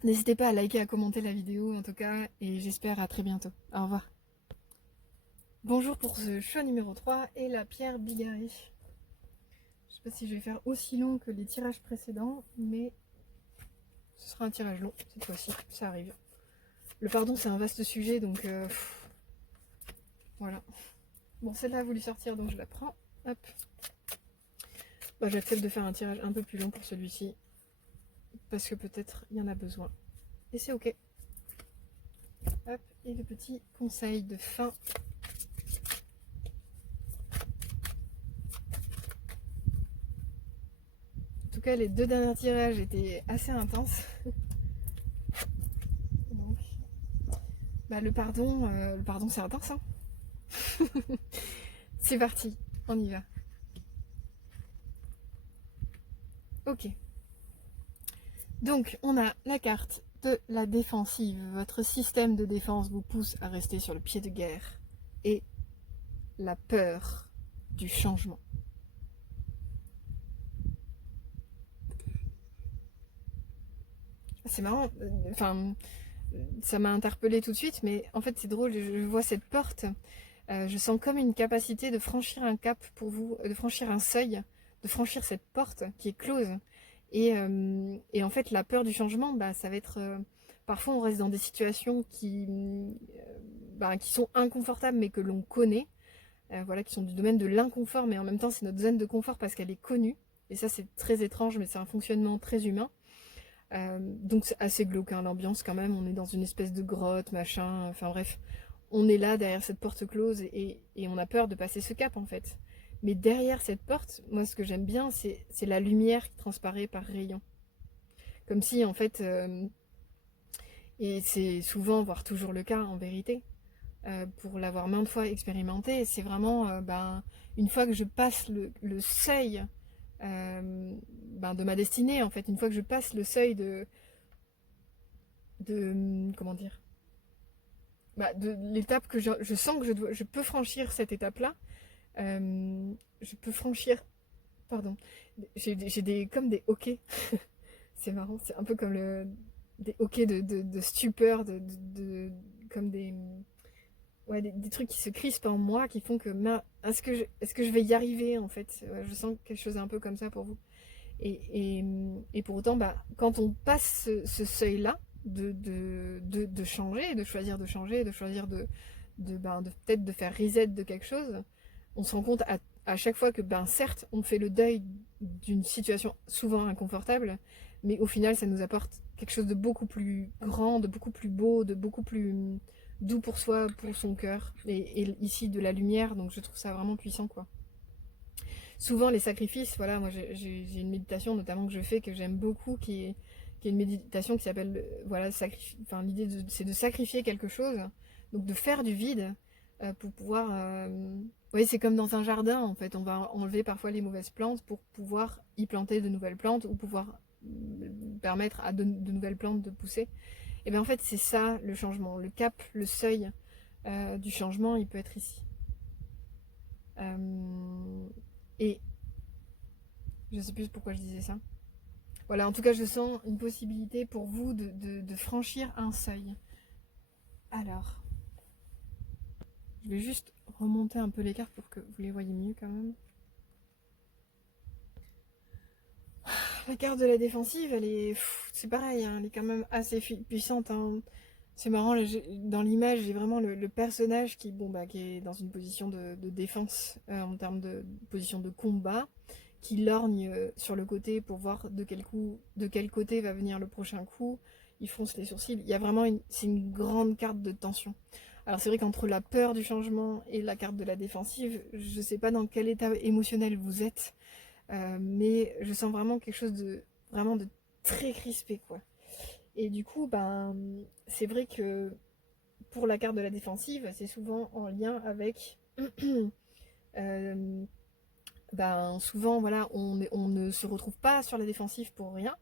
N'hésitez pas à liker, à commenter la vidéo en tout cas, et j'espère à très bientôt. Au revoir. Bonjour pour ce choix numéro 3 et la pierre bigarrée. Je sais pas si je vais faire aussi long que les tirages précédents, mais ce sera un tirage long cette fois-ci, ça arrive. Le pardon, c'est un vaste sujet, donc voilà. Bon, celle-là a voulu sortir, donc je la prends. Hop. J'accepte de faire un tirage un peu plus long pour celui-ci, parce que peut-être il y en a besoin. Et c'est ok. Hop, et le petit conseil de fin. En tout cas, les deux derniers tirages étaient assez intenses. Donc, le pardon c'est intense. Hein. C'est parti, on y va. Ok. Donc, on a la carte de la défensive. Votre système de défense vous pousse à rester sur le pied de guerre. Et la peur du changement. C'est marrant, enfin, ça m'a interpellée tout de suite, mais en fait c'est drôle, je vois cette porte, je sens comme une capacité de franchir un cap pour vous, de franchir un seuil, de franchir cette porte qui est close. Et en fait la peur du changement, ça va être, parfois on reste dans des situations qui sont inconfortables mais que l'on connaît, voilà, qui sont du domaine de l'inconfort, mais en même temps c'est notre zone de confort parce qu'elle est connue, et ça c'est très étrange, mais c'est un fonctionnement très humain. Donc c'est assez glauque hein, l'ambiance quand même, on est dans une espèce de grotte, machin, enfin bref. On est là derrière cette porte close et on a peur de passer ce cap en fait. Mais derrière cette porte, moi ce que j'aime bien, c'est la lumière qui transparaît par rayons. Comme si en fait, et c'est souvent, voire toujours le cas en vérité, pour l'avoir maintes fois expérimenté, c'est vraiment une fois que je passe le seuil de ma destinée, en fait, une fois que je passe le seuil de comment dire, de l'étape que je sens que je peux franchir cette étape-là, je peux franchir, pardon, j'ai comme des hoquets, c'est marrant, c'est un peu comme des hoquets de stupeur, comme ouais, des trucs qui se crispent en moi, qui font que est-ce que je vais y arriver en fait. Je sens quelque chose un peu comme ça pour vous. Et pour autant, quand on passe ce seuil-là, de changer, de choisir de changer, de choisir de peut-être de faire reset de quelque chose, on se rend compte à chaque fois que certes, on fait le deuil d'une situation souvent inconfortable, mais au final, ça nous apporte quelque chose de beaucoup plus grand, de beaucoup plus beau, de beaucoup plus doux pour soi, pour son cœur, et ici de la lumière, donc je trouve ça vraiment puissant, quoi. Souvent, les sacrifices, voilà, moi j'ai une méditation notamment que je fais, que j'aime beaucoup, qui est une méditation qui s'appelle, voilà, enfin, l'idée c'est de sacrifier quelque chose, donc de faire du vide pour pouvoir. Oui, c'est comme dans un jardin en fait, on va enlever parfois les mauvaises plantes pour pouvoir y planter de nouvelles plantes ou pouvoir permettre à de nouvelles plantes de pousser. Et bien en fait, c'est ça le changement, le cap, le seuil du changement, il peut être ici. Et je sais plus pourquoi je disais ça. Voilà, en tout cas, je sens une possibilité pour vous de franchir un seuil. Alors, je vais juste remonter un peu les cartes pour que vous les voyez mieux quand même. La carte de la défensive, c'est pareil, hein, elle est quand même assez puissante. Hein. C'est marrant, là, dans l'image, j'ai vraiment le personnage qui est dans une position de défense en termes de position de combat, qui lorgne sur le côté pour voir de quel côté va venir le prochain coup. Il fronce les sourcils. Il y a vraiment c'est une grande carte de tension. Alors c'est vrai qu'entre la peur du changement et la carte de la défensive, je ne sais pas dans quel état émotionnel vous êtes, mais je sens vraiment quelque chose vraiment de très crispé, quoi. Et du coup, c'est vrai que pour la carte de la défensive, c'est souvent en lien avec souvent, voilà, on ne se retrouve pas sur la défensive pour rien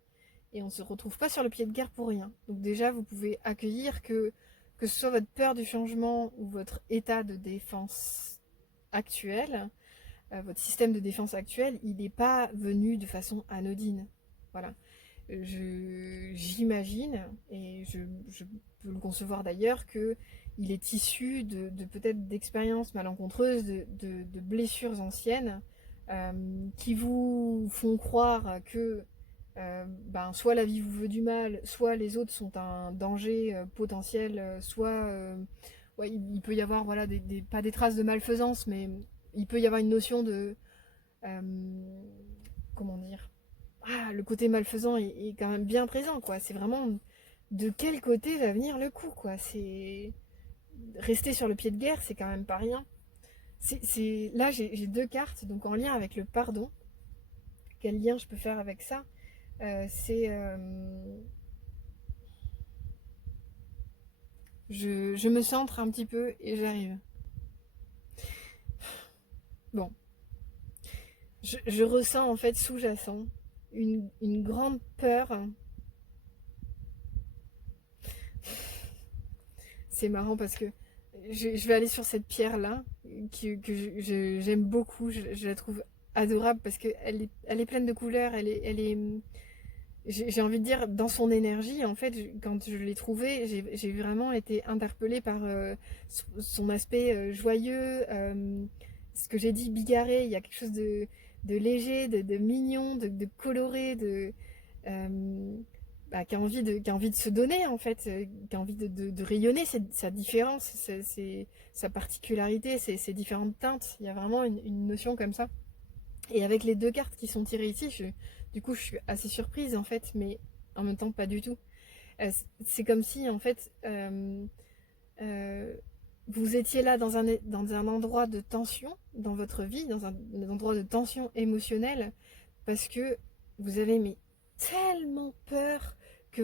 et on ne se retrouve pas sur le pied de guerre pour rien. Donc déjà, vous pouvez accueillir que ce soit votre peur du changement ou votre état de défense actuel, votre système de défense actuel, il n'est pas venu de façon anodine. Voilà. J'imagine, et je peux le concevoir d'ailleurs, que il est issu de peut-être d'expériences malencontreuses, de blessures anciennes, qui vous font croire que soit la vie vous veut du mal, soit les autres sont un danger potentiel, soit ouais, il peut y avoir voilà, pas des traces de malfaisance, mais il peut y avoir une notion de... comment dire, le côté malfaisant est quand même bien présent, quoi. C'est vraiment de quel côté va venir le coup, quoi. C'est rester sur le pied de guerre, c'est quand même pas rien. Là, j'ai deux cartes, donc en lien avec le pardon. Quel lien je peux faire avec ça? Je me centre un petit peu et j'arrive. Bon, je ressens en fait sous-jacent une grande peur. C'est marrant parce que je vais aller sur cette pierre-là, que j'aime beaucoup. Je la trouve adorable parce qu'elle est pleine de couleurs. J'ai envie de dire, dans son énergie, en fait, quand je l'ai trouvée, j'ai vraiment été interpellée par son aspect joyeux. Ce que j'ai dit, bigarré, il y a quelque chose de léger, de mignon, de coloré, euh, qui a envie de se donner en fait, qui a envie de rayonner sa différence, sa particularité, ses différentes teintes. Il y a vraiment une notion comme ça. Et avec les deux cartes qui sont tirées ici, du coup je suis assez surprise en fait, mais en même temps pas du tout. C'est comme si en fait euh, vous étiez là dans un endroit de tension dans votre vie, dans un endroit de tension émotionnelle, parce que vous avez mais tellement peur que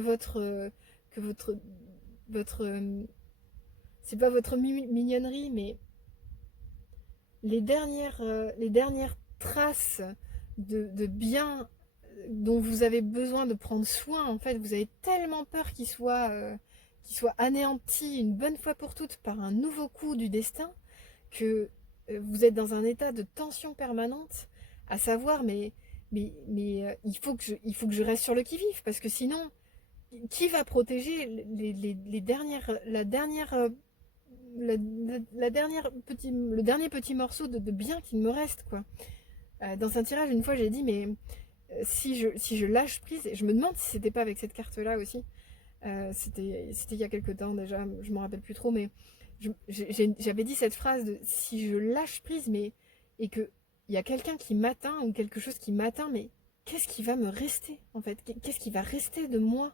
que votre c'est pas votre mignonnerie, mais les dernières traces de bien dont vous avez besoin de prendre soin, en fait, vous avez tellement peur qu'il soit anéanti une bonne fois pour toutes par un nouveau coup du destin, que vous êtes dans un état de tension permanente, à savoir, il faut que je reste sur le qui-vive, parce que sinon, qui va protéger les dernières, la dernière le dernier petit morceau de bien qu'il me reste, quoi. Dans un tirage, une fois, j'ai dit, mais si je lâche prise, et je me demande si c'était pas avec cette carte-là aussi, c'était il y a quelques temps déjà, je m'en rappelle plus trop, mais j'avais dit cette phrase de si je lâche prise, mais et que il y a quelqu'un qui m'atteint ou quelque chose qui m'atteint, mais qu'est-ce qui va me rester en fait? Qu'est-ce qui va rester de moi?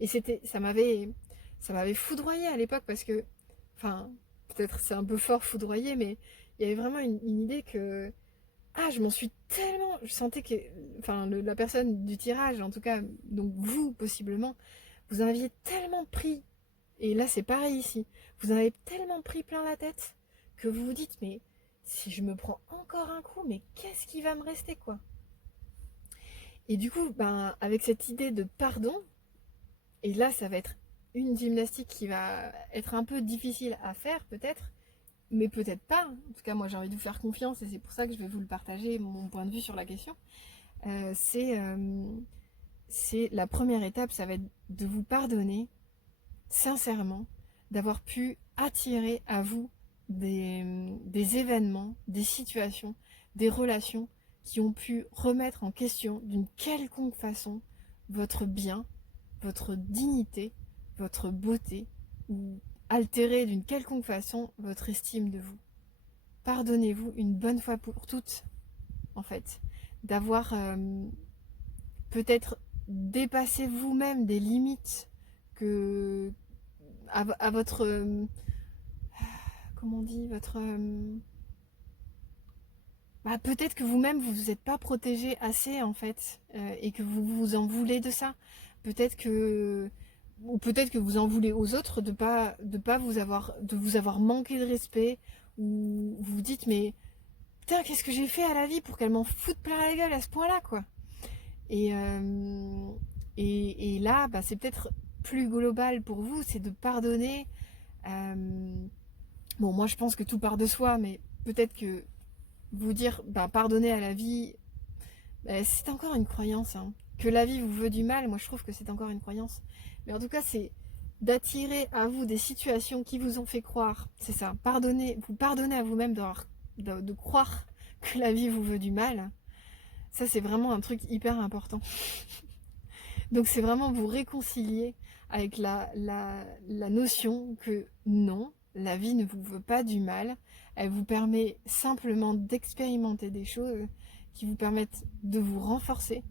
Et ça m'avait foudroyé à l'époque parce que, enfin, peut-être c'est un peu fort foudroyé, mais il y avait vraiment une idée que je m'en suis tellement. Je sentais que. Enfin, la personne du tirage, en tout cas, donc vous, possiblement, vous en aviez tellement pris. Et là, c'est pareil ici. Vous en avez tellement pris plein la tête que vous vous dites, mais si je me prends encore un coup, mais qu'est-ce qui va me rester, quoi? Et du coup, ben, avec cette idée de pardon, et là, ça va être une gymnastique qui va être un peu difficile à faire, peut-être, mais peut-être pas. En tout cas, moi, j'ai envie de vous faire confiance et c'est pour ça que je vais vous le partager, mon point de vue sur la question. Euh, c'est euh, c'est la première étape, ça va être de vous pardonner sincèrement d'avoir pu attirer à vous des événements, des situations, des relations qui ont pu remettre en question d'une quelconque façon votre bien, votre dignité, votre beauté, ou altérer d'une quelconque façon votre estime de vous. Pardonnez-vous une bonne fois pour toutes, en fait, d'avoir peut-être dépassé vous-même des limites que à votre comment on dit votre peut-être que vous-même vous vous êtes pas protégé assez en fait et que vous vous en voulez de ça. Peut-être que ou peut-être que vous en voulez aux autres de pas vous avoir manqué de respect ou vous vous dites mais putain qu'est-ce que j'ai fait à la vie pour qu'elle m'en foute plein la gueule à ce point-là quoi. Et et là c'est peut-être plus global pour vous, c'est de pardonner. Bon moi je pense que tout part de soi, mais peut-être que vous dire pardonner à la vie, c'est encore une croyance. Hein. Que la vie vous veut du mal, moi je trouve que c'est encore une croyance. Mais en tout cas, c'est d'attirer à vous des situations qui vous ont fait croire. C'est ça, vous pardonnez à vous-même de croire que la vie vous veut du mal. Ça, c'est vraiment un truc hyper important. Donc, c'est vraiment vous réconcilier avec la notion que non, la vie ne vous veut pas du mal. Elle vous permet simplement d'expérimenter des choses qui vous permettent de vous renforcer,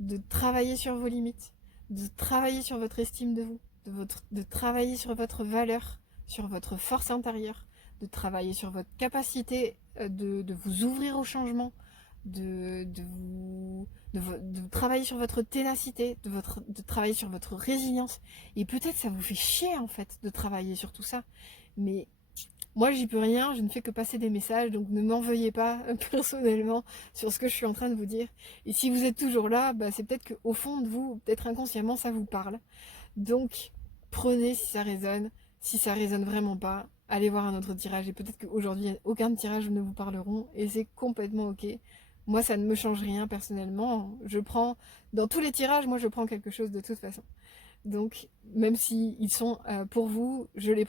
de travailler sur vos limites, de travailler sur votre estime de vous, de travailler sur votre valeur, sur votre force intérieure, de travailler sur votre capacité de vous ouvrir au changement, de travailler sur votre ténacité, de travailler sur votre résilience. Et peut-être ça vous fait chier en fait de travailler sur tout ça. Mais moi j'y peux rien, je ne fais que passer des messages, donc ne m'en veuillez pas personnellement sur ce que je suis en train de vous dire. Et si vous êtes toujours là, c'est peut-être qu'au fond de vous, peut-être inconsciemment, ça vous parle. Donc prenez si ça résonne. Si ça résonne vraiment pas, allez voir un autre tirage. Et peut-être qu'aujourd'hui, aucun tirage ne vous parleront. Et c'est complètement ok. Moi, ça ne me change rien personnellement. Je prends, dans tous les tirages, moi je prends quelque chose de toute façon. Donc, même si ils sont pour vous, je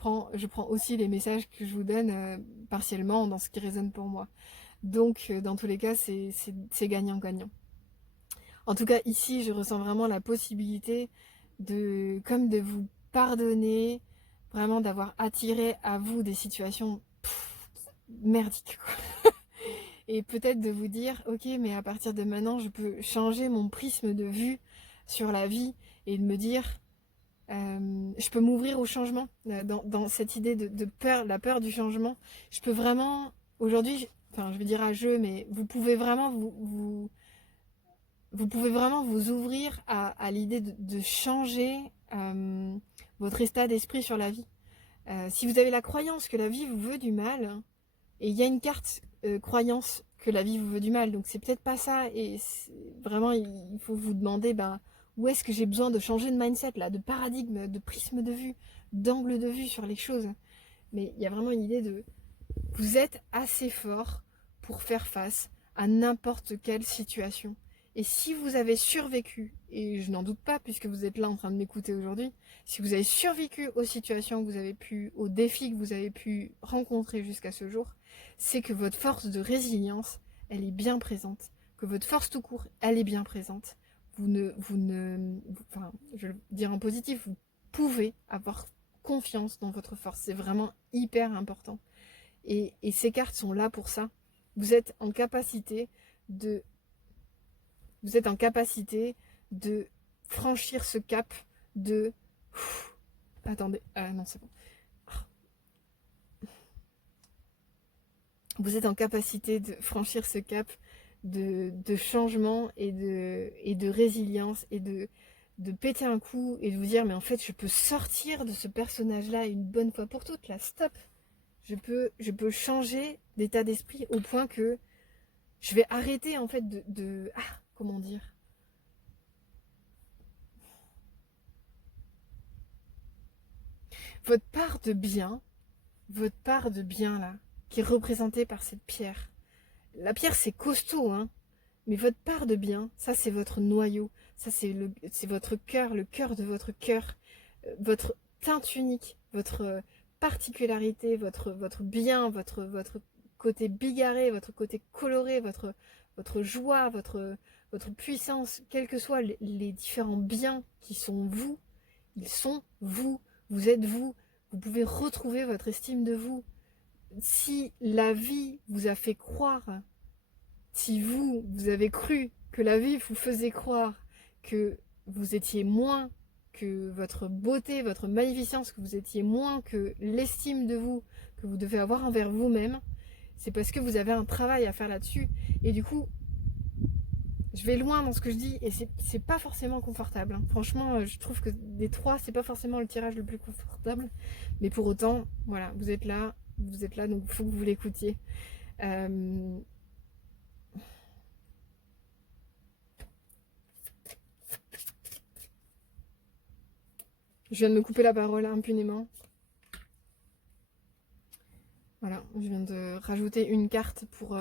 prends aussi les messages que je vous donne partiellement dans ce qui résonne pour moi. Donc, dans tous les cas, c'est gagnant-gagnant. En tout cas, ici, je ressens vraiment la possibilité comme de vous pardonner, vraiment d'avoir attiré à vous des situations merdiques, quoi. Et peut-être de vous dire, ok, mais à partir de maintenant, je peux changer mon prisme de vue sur la vie et de me dire je peux m'ouvrir au changement dans cette idée de peur, la peur du changement. Je peux vraiment, aujourd'hui, enfin je vais dire à mais vous pouvez vraiment vous pouvez vraiment vous ouvrir à l'idée de changer votre état d'esprit sur la vie. Si vous avez la croyance que la vie vous veut du mal, et il y a une carte croyance que la vie vous veut du mal, donc c'est peut-être pas ça, et vraiment il faut vous demander où est-ce que j'ai besoin de changer de mindset, là, de paradigme, de prisme de vue, d'angle de vue sur les choses. Mais il y a vraiment une idée de vous êtes assez fort pour faire face à n'importe quelle situation. Et si vous avez survécu, et je n'en doute pas puisque vous êtes là en train de m'écouter aujourd'hui, si vous avez survécu aux situations que vous avez pu, aux défis que vous avez pu rencontrer jusqu'à ce jour, c'est que votre force de résilience, elle est bien présente, que votre force tout court, elle est bien présente. Enfin, je vais le dire en positif, vous pouvez avoir confiance dans votre force, c'est vraiment hyper important. Et ces cartes sont là pour ça. Vous êtes en capacité de franchir ce cap de... Attendez, non c'est bon. Vous êtes en capacité de franchir ce cap de changement et de résilience et de péter un coup et de vous dire mais en fait je peux sortir de ce personnage-là une bonne fois pour toutes, là, stop. Je peux changer d'état d'esprit au point que je vais arrêter en fait comment dire, votre part de bien là, qui est représentée par cette pierre. La pierre c'est costaud, hein, mais votre part de bien, ça c'est votre noyau, ça c'est votre cœur, le cœur de votre cœur, votre teinte unique, votre particularité, votre bien, votre côté bigarré, votre côté coloré, votre joie, votre puissance, quels que soient les différents biens qui sont vous, ils sont vous, vous êtes vous, vous pouvez retrouver votre estime de vous. Si la vie vous a fait croire, si vous avez cru que la vie vous faisait croire que vous étiez moins que votre beauté, votre magnificence, que vous étiez moins que l'estime de vous que vous devez avoir envers vous-même, c'est parce que vous avez un travail à faire là-dessus. Et du coup, je vais loin dans ce que je dis et c'est pas forcément confortable. Hein. Franchement, je trouve que des trois, c'est pas forcément le tirage le plus confortable. Mais pour autant, voilà, vous êtes là, donc il faut que vous l'écoutiez. Je viens de me couper la parole impunément. Voilà, je viens de rajouter une carte pour...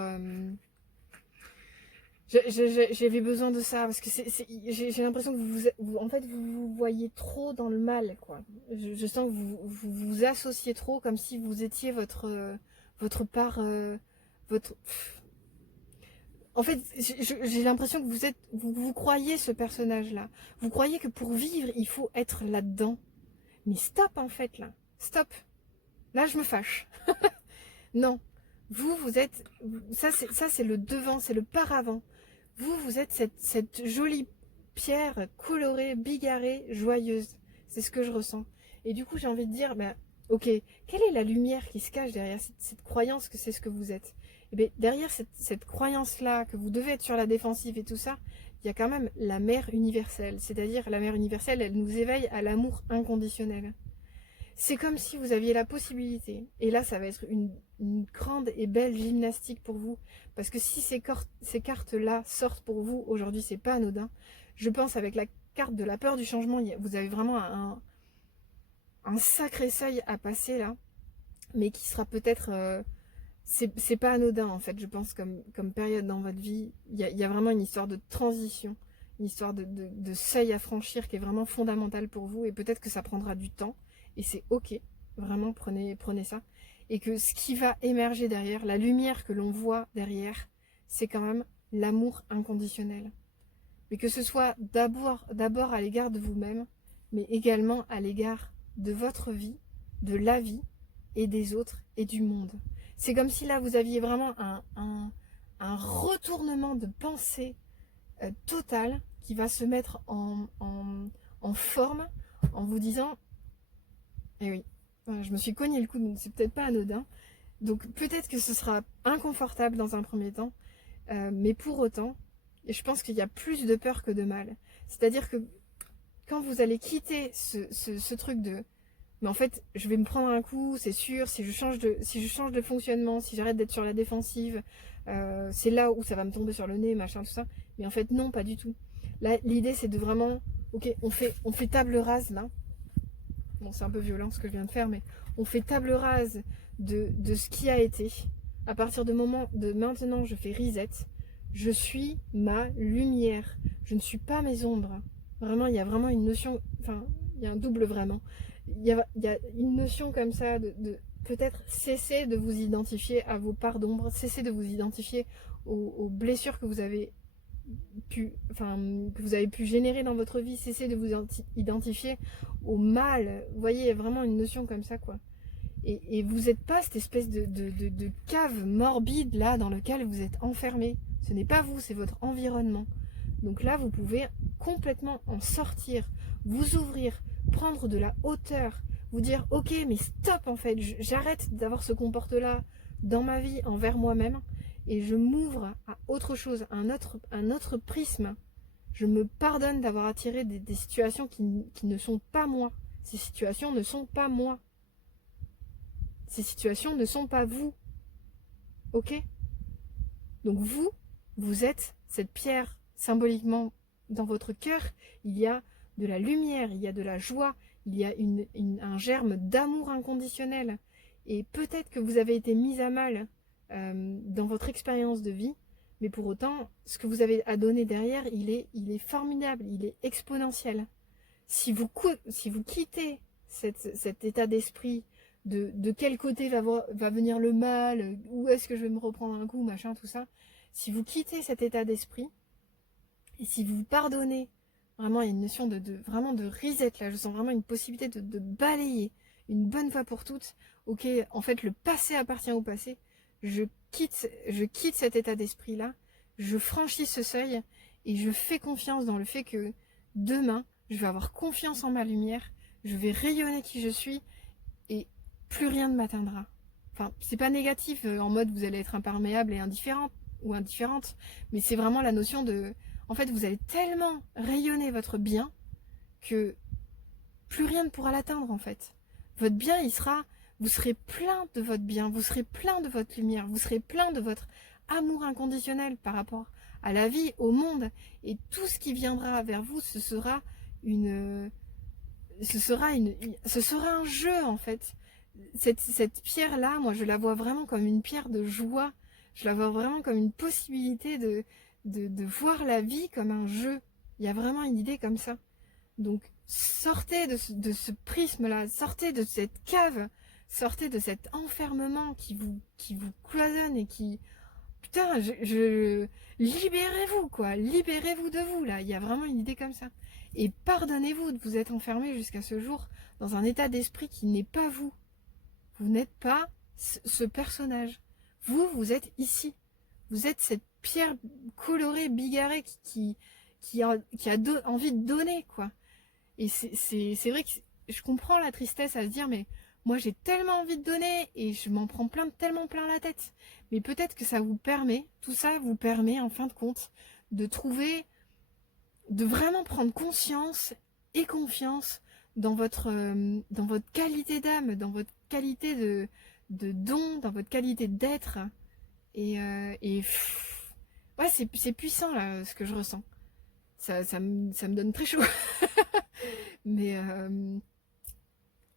J'avais besoin de ça, parce que j'ai l'impression que vous voyez trop dans le mal, quoi. Je sens que vous associez trop, comme si vous étiez votre part... En fait, j'ai l'impression que vous croyez ce personnage-là. Vous croyez que pour vivre, il faut être là-dedans. Mais stop, en fait, là. Stop. Là, je me fâche. Non. Vous êtes... Ça, c'est le devant, c'est le paravent. Vous êtes cette jolie pierre colorée, bigarrée, joyeuse. C'est ce que je ressens. Et du coup, j'ai envie de dire, ok, quelle est la lumière qui se cache derrière cette croyance que c'est ce que vous êtes? Et bien, derrière cette croyance-là, que vous devez être sur la défensive et tout ça, il y a quand même la mère universelle. C'est-à-dire, la mère universelle, elle nous éveille à l'amour inconditionnel. C'est comme si vous aviez la possibilité, et là ça va être une grande et belle gymnastique pour vous, parce que si ces cartes-là sortent pour vous, aujourd'hui c'est pas anodin, je pense avec la carte de la peur du changement, vous avez vraiment un sacré seuil à passer là, mais qui sera peut-être... c'est pas anodin en fait, je pense, comme période dans votre vie, il y a vraiment une histoire de transition, une histoire de seuil à franchir qui est vraiment fondamentale pour vous, et peut-être que ça prendra du temps, et c'est ok, vraiment prenez ça. Et que ce qui va émerger derrière, la lumière que l'on voit derrière, c'est quand même l'amour inconditionnel. Mais que ce soit d'abord à l'égard de vous-même, mais également à l'égard de votre vie, de la vie, et des autres, et du monde. C'est comme si là vous aviez vraiment un retournement de pensée total qui va se mettre en forme en vous disant, eh oui, je me suis cogné le coude, donc c'est peut-être pas anodin. Donc peut-être que ce sera inconfortable dans un premier temps, mais pour autant, je pense qu'il y a plus de peur que de mal. C'est-à-dire que quand vous allez quitter ce truc de mais en fait, je vais me prendre un coup, c'est sûr, si je change de fonctionnement, si j'arrête d'être sur la défensive, c'est là où ça va me tomber sur le nez, machin, tout ça. Mais en fait, non, pas du tout. Là, l'idée, c'est de vraiment, ok, on fait table rase, là. Bon, c'est un peu violent ce que je viens de faire, mais on fait table rase de ce qui a été. À partir de maintenant, je fais reset. Je suis ma lumière. Je ne suis pas mes ombres. Vraiment, il y a vraiment une notion, enfin, il y a un double vraiment. Il y a une notion comme ça de peut-être cesser de vous identifier à vos parts d'ombre, cesser de vous identifier aux blessures que vous avez pu générer dans votre vie, cesser de vous identifier au mal. Vous voyez, il y a vraiment une notion comme ça, quoi. Et vous n'êtes pas cette espèce de cave morbide là dans lequel vous êtes enfermé. Ce n'est pas vous, c'est votre environnement. Donc là, vous pouvez complètement en sortir, vous ouvrir, prendre de la hauteur, vous dire ok, mais stop en fait, j'arrête d'avoir ce comportement-là dans ma vie envers moi-même et je m'ouvre à autre chose, un autre prisme. Je me pardonne d'avoir attiré des situations qui ne sont pas moi. Ces situations ne sont pas moi. Ces situations ne sont pas vous. Ok? Donc vous êtes cette pierre symboliquement dans votre cœur. Il y a de la lumière, il y a de la joie, il y a un germe d'amour inconditionnel. Et peut-être que vous avez été mis à mal dans votre expérience de vie, mais pour autant, ce que vous avez à donner derrière, il est formidable, il est exponentiel. Si vous quittez cet état d'esprit de quel côté va venir le mal, où est-ce que je vais me reprendre un coup, machin, tout ça, si vous quittez cet état d'esprit, et si vous pardonnez, vraiment il y a une notion vraiment de reset là, je sens vraiment une possibilité de balayer une bonne fois pour toutes, ok, en fait le passé appartient au passé, je quitte cet état d'esprit là, je franchis ce seuil, et je fais confiance dans le fait que demain, je vais avoir confiance en ma lumière, je vais rayonner qui je suis, et plus rien ne m'atteindra. Enfin, c'est pas négatif en mode vous allez être imperméable et indifférent ou indifférente, mais c'est vraiment la notion de, en fait, vous allez tellement rayonner votre bien que plus rien ne pourra l'atteindre en fait. Votre bien, vous serez plein de votre bien, vous serez plein de votre lumière, vous serez plein de votre amour inconditionnel par rapport à la vie, au monde, et tout ce qui viendra vers vous, ce sera un jeu en fait. Cette pierre-là, moi je la vois vraiment comme une pierre de joie. Je la vois vraiment comme une possibilité de voir la vie comme un jeu. Il y a vraiment une idée comme ça. Donc sortez de ce prisme-là, sortez de cette cave, sortez de cet enfermement qui vous cloisonne et qui... Putain, libérez-vous quoi, libérez-vous de vous là, il y a vraiment une idée comme ça. Et pardonnez-vous de vous être enfermé jusqu'à ce jour dans un état d'esprit qui n'est pas vous. Vous n'êtes pas ce personnage. Vous êtes ici. Vous êtes cette pierre colorée, bigarrée qui a envie de donner, quoi. Et c'est vrai que je comprends la tristesse à se dire, mais moi j'ai tellement envie de donner et je m'en prends tellement plein la tête. Mais peut-être que tout ça vous permet en fin de compte de de vraiment prendre conscience et confiance dans votre qualité d'âme, dans votre qualité de don, dans votre qualité d'être. Ouais, c'est puissant là, ce que je ressens. Ça me donne très chaud. Mais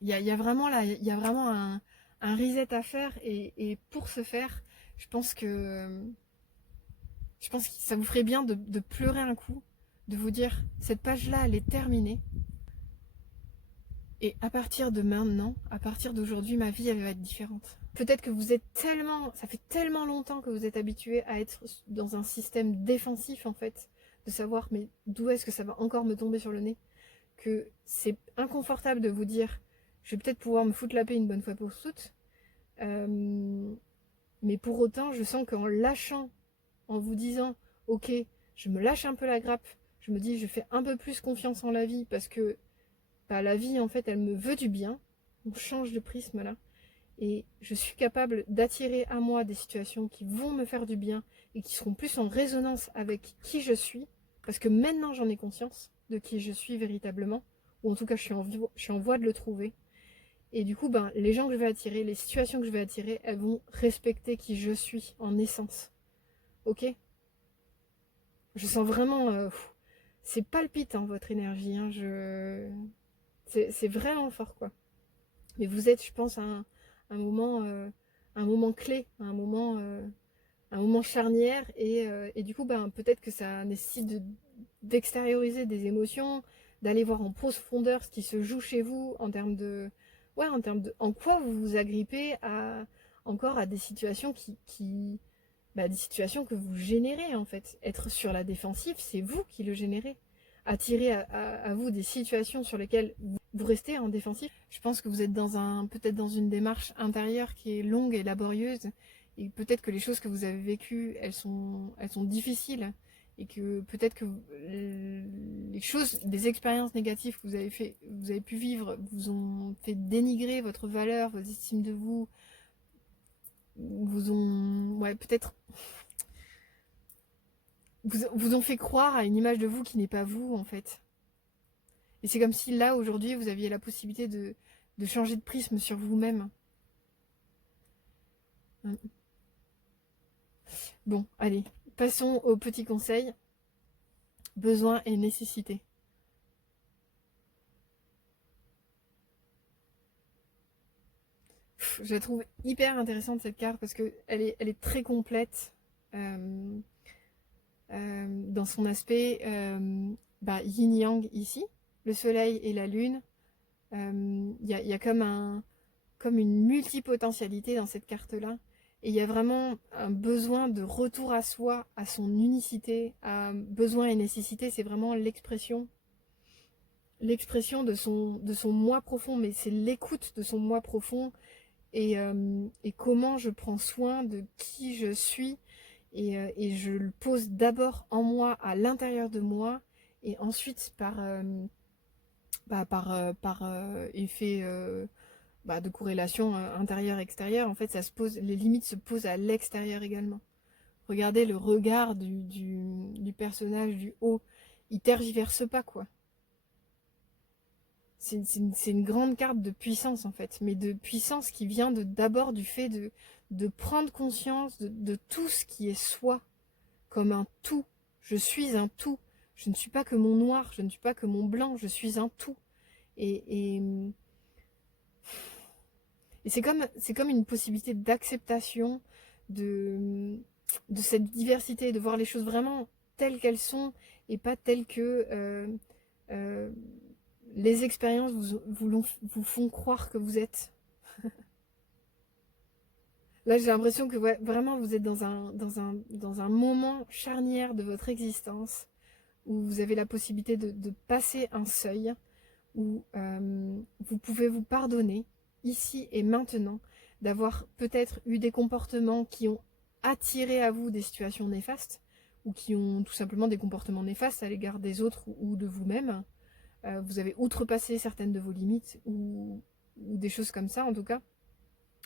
il y a vraiment là, il y a vraiment un reset à faire. Et pour ce faire, je pense que ça vous ferait bien de pleurer un coup, de vous dire, cette page-là, elle est terminée. Et à partir de maintenant, à partir d'aujourd'hui, ma vie, elle va être différente. Peut-être que ça fait tellement longtemps que vous êtes habitué à être dans un système défensif, en fait, de savoir, mais d'où est-ce que ça va encore me tomber sur le nez, que c'est inconfortable de vous dire, je vais peut-être pouvoir me foutre la paix une bonne fois pour toutes, mais pour autant, je sens qu'en lâchant, en vous disant, ok, je me lâche un peu la grappe, je me dis je fais un peu plus confiance en la vie parce que bah, la vie en fait elle me veut du bien. On change de prisme là. Et je suis capable d'attirer à moi des situations qui vont me faire du bien et qui seront plus en résonance avec qui je suis. Parce que maintenant j'en ai conscience de qui je suis véritablement. Ou en tout cas je suis en voie de le trouver. Et du coup, ben, les gens que je vais attirer, les situations que je vais attirer, elles vont respecter qui je suis en essence. Ok? Je sens vraiment... c'est palpitant votre énergie. Hein, c'est vraiment fort quoi. Mais vous êtes, je pense, à un moment clé, un moment charnière. Et du coup, ben, peut-être que ça nécessite d'extérioriser des émotions, d'aller voir en profondeur ce qui se joue chez vous en termes de... Ouais, en quoi vous vous agrippez encore à des situations des situations que vous générez en fait. Être sur la défensive, c'est vous qui le générez. Attirer à vous des situations sur lesquelles vous restez en défensif. Je pense que vous êtes peut-être dans une démarche intérieure qui est longue et laborieuse. Et peut-être que les choses que vous avez vécues, elles sont difficiles. Et que peut-être que les expériences négatives que vous avez pu vivre, vous ont fait dénigrer votre valeur, votre estime de vous, ouais, peut-être, vous ont fait croire à une image de vous qui n'est pas vous, en fait. Et c'est comme si là, aujourd'hui, vous aviez la possibilité de changer de prisme sur vous-même. Bon, allez, passons au petit conseil. Besoin et nécessité. Je la trouve hyper intéressante cette carte parce qu'elle elle est très complète dans son aspect yin-yang ici, le soleil et la lune. Y a comme une multipotentialité dans cette carte-là. Et il y a vraiment un besoin de retour à soi, à son unicité, à besoin et nécessité, c'est vraiment l'expression de son moi profond, mais c'est l'écoute de son moi profond et comment je prends soin de qui je suis et je le pose d'abord en moi, à l'intérieur de moi, et ensuite par effet de corrélation intérieure-extérieure, en fait, les limites se posent à l'extérieur également. Regardez le regard du personnage du haut, il tergiverse pas, quoi. C'est une grande carte de puissance, en fait, mais de puissance qui vient d'abord du fait de prendre conscience de tout ce qui est soi, comme un tout. Je suis un tout. Je ne suis pas que mon noir, je ne suis pas que mon blanc, je suis un tout. Et, et, Et c'est comme une possibilité d'acceptation de, de cette diversité, de voir les choses vraiment telles qu'elles sont et pas telles que euh, les expériences vous font croire que vous êtes. Là, j'ai l'impression que ouais, vraiment vous êtes dans un moment charnière de votre existence où vous avez la possibilité de passer un seuil, où vous pouvez vous pardonner, ici et maintenant, d'avoir peut-être eu des comportements qui ont attiré à vous des situations néfastes, ou qui ont tout simplement des comportements néfastes à l'égard des autres ou de vous-même. Vous avez outrepassé certaines de vos limites, ou des choses comme ça en tout cas,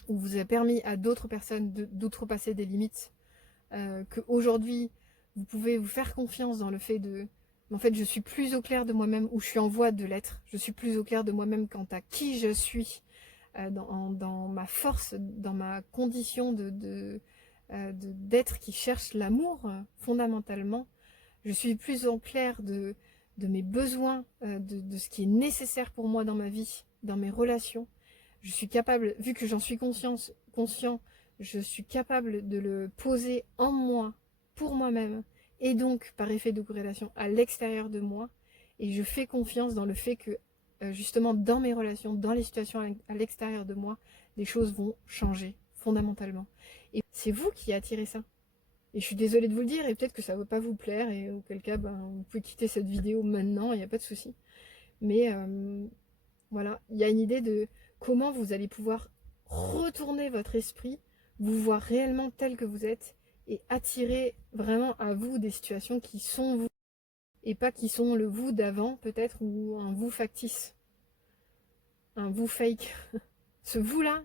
ou vous avez permis à d'autres personnes d'outrepasser des limites, qu'aujourd'hui vous pouvez vous faire confiance dans le fait de en fait je suis plus au clair de moi-même, ou je suis en voie de l'être, je suis plus au clair de moi-même quant à qui je suis, dans ma force, dans ma condition d'être qui cherche l'amour, fondamentalement. Je suis plus au clair de mes besoins, de ce qui est nécessaire pour moi dans ma vie, dans mes relations. Je suis capable, vu que j'en suis conscient, je suis capable de le poser en moi, pour moi-même, et donc par effet de corrélation à l'extérieur de moi. Et je fais confiance dans le fait que justement dans mes relations, dans les situations à l'extérieur de moi, les choses vont changer fondamentalement. Et c'est vous qui attirez ça. Et je suis désolée de vous le dire, et peut-être que ça ne va pas vous plaire, et auquel cas vous pouvez quitter cette vidéo maintenant, il n'y a pas de souci. Mais voilà, il y a une idée de comment vous allez pouvoir retourner votre esprit, vous voir réellement tel que vous êtes, et attirer vraiment à vous des situations qui sont vous. et pas qui sont le vous d'avant peut-être, ou un vous factice, un vous fake. Ce vous-là,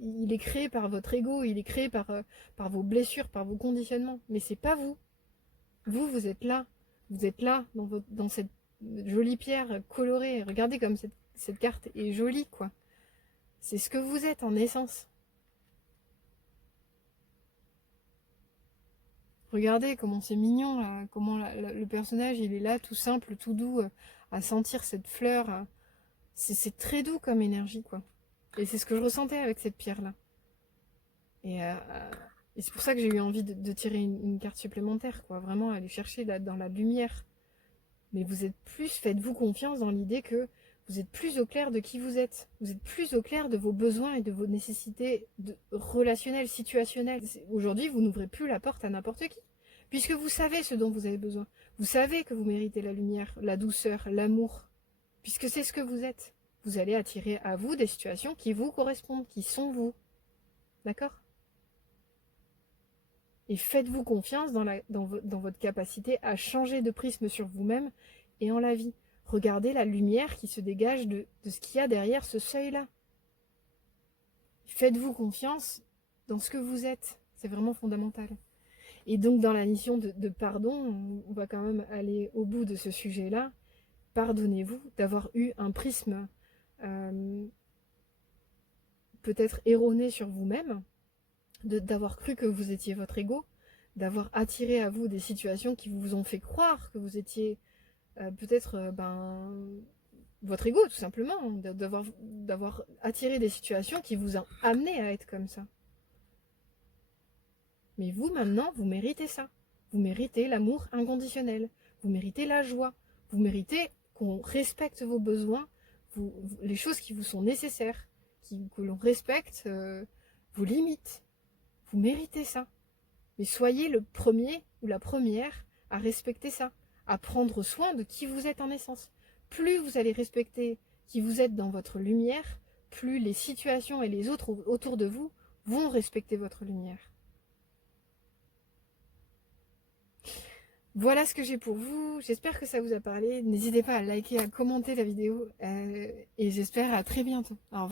il est créé par votre ego, il est créé par vos blessures, par vos conditionnements, mais c'est pas vous. Vous êtes là. Vous êtes là, dans cette jolie pierre colorée. Regardez comme cette carte est jolie, quoi. C'est ce que vous êtes en essence. Regardez comment c'est mignon, là. Comment le personnage, il est là, tout simple, tout doux, à sentir cette fleur. C'est très doux comme énergie, quoi. Et c'est ce que je ressentais avec cette pierre-là. Et c'est pour ça que j'ai eu envie de tirer une carte supplémentaire, quoi. Vraiment aller chercher dans la lumière. Mais vous êtes plus, faites-vous confiance dans l'idée que vous êtes plus au clair de qui vous êtes. Vous êtes plus au clair de vos besoins et de vos nécessités relationnelles, situationnelles. Aujourd'hui, vous n'ouvrez plus la porte à n'importe qui. Puisque vous savez ce dont vous avez besoin. Vous savez que vous méritez la lumière, la douceur, l'amour. Puisque c'est ce que vous êtes. Vous allez attirer à vous des situations qui vous correspondent, qui sont vous. D'accord ? Et faites-vous confiance dans votre capacité à changer de prisme sur vous-même et en la vie. Regardez la lumière qui se dégage de ce qu'il y a derrière ce seuil-là. Faites-vous confiance dans ce que vous êtes. C'est vraiment fondamental. Et donc dans la mission de pardon, on va quand même aller au bout de ce sujet-là. Pardonnez-vous d'avoir eu un prisme peut-être erroné sur vous-même, d'avoir cru que vous étiez votre ego, d'avoir attiré à vous des situations qui vous ont fait croire que vous étiez peut-être votre ego, tout simplement, d'avoir attiré des situations qui vous ont amené à être comme ça. Mais vous, maintenant, vous méritez ça. Vous méritez l'amour inconditionnel. Vous méritez la joie. Vous méritez qu'on respecte vos besoins, les choses qui vous sont nécessaires, que l'on respecte vos limites. Vous méritez ça. Mais soyez le premier ou la première à respecter ça, à prendre soin de qui vous êtes en essence. Plus vous allez respecter qui vous êtes dans votre lumière, plus les situations et les autres autour de vous vont respecter votre lumière. Voilà ce que j'ai pour vous. J'espère que ça vous a parlé. N'hésitez pas à liker, à commenter la vidéo. Et j'espère à très bientôt. Au revoir.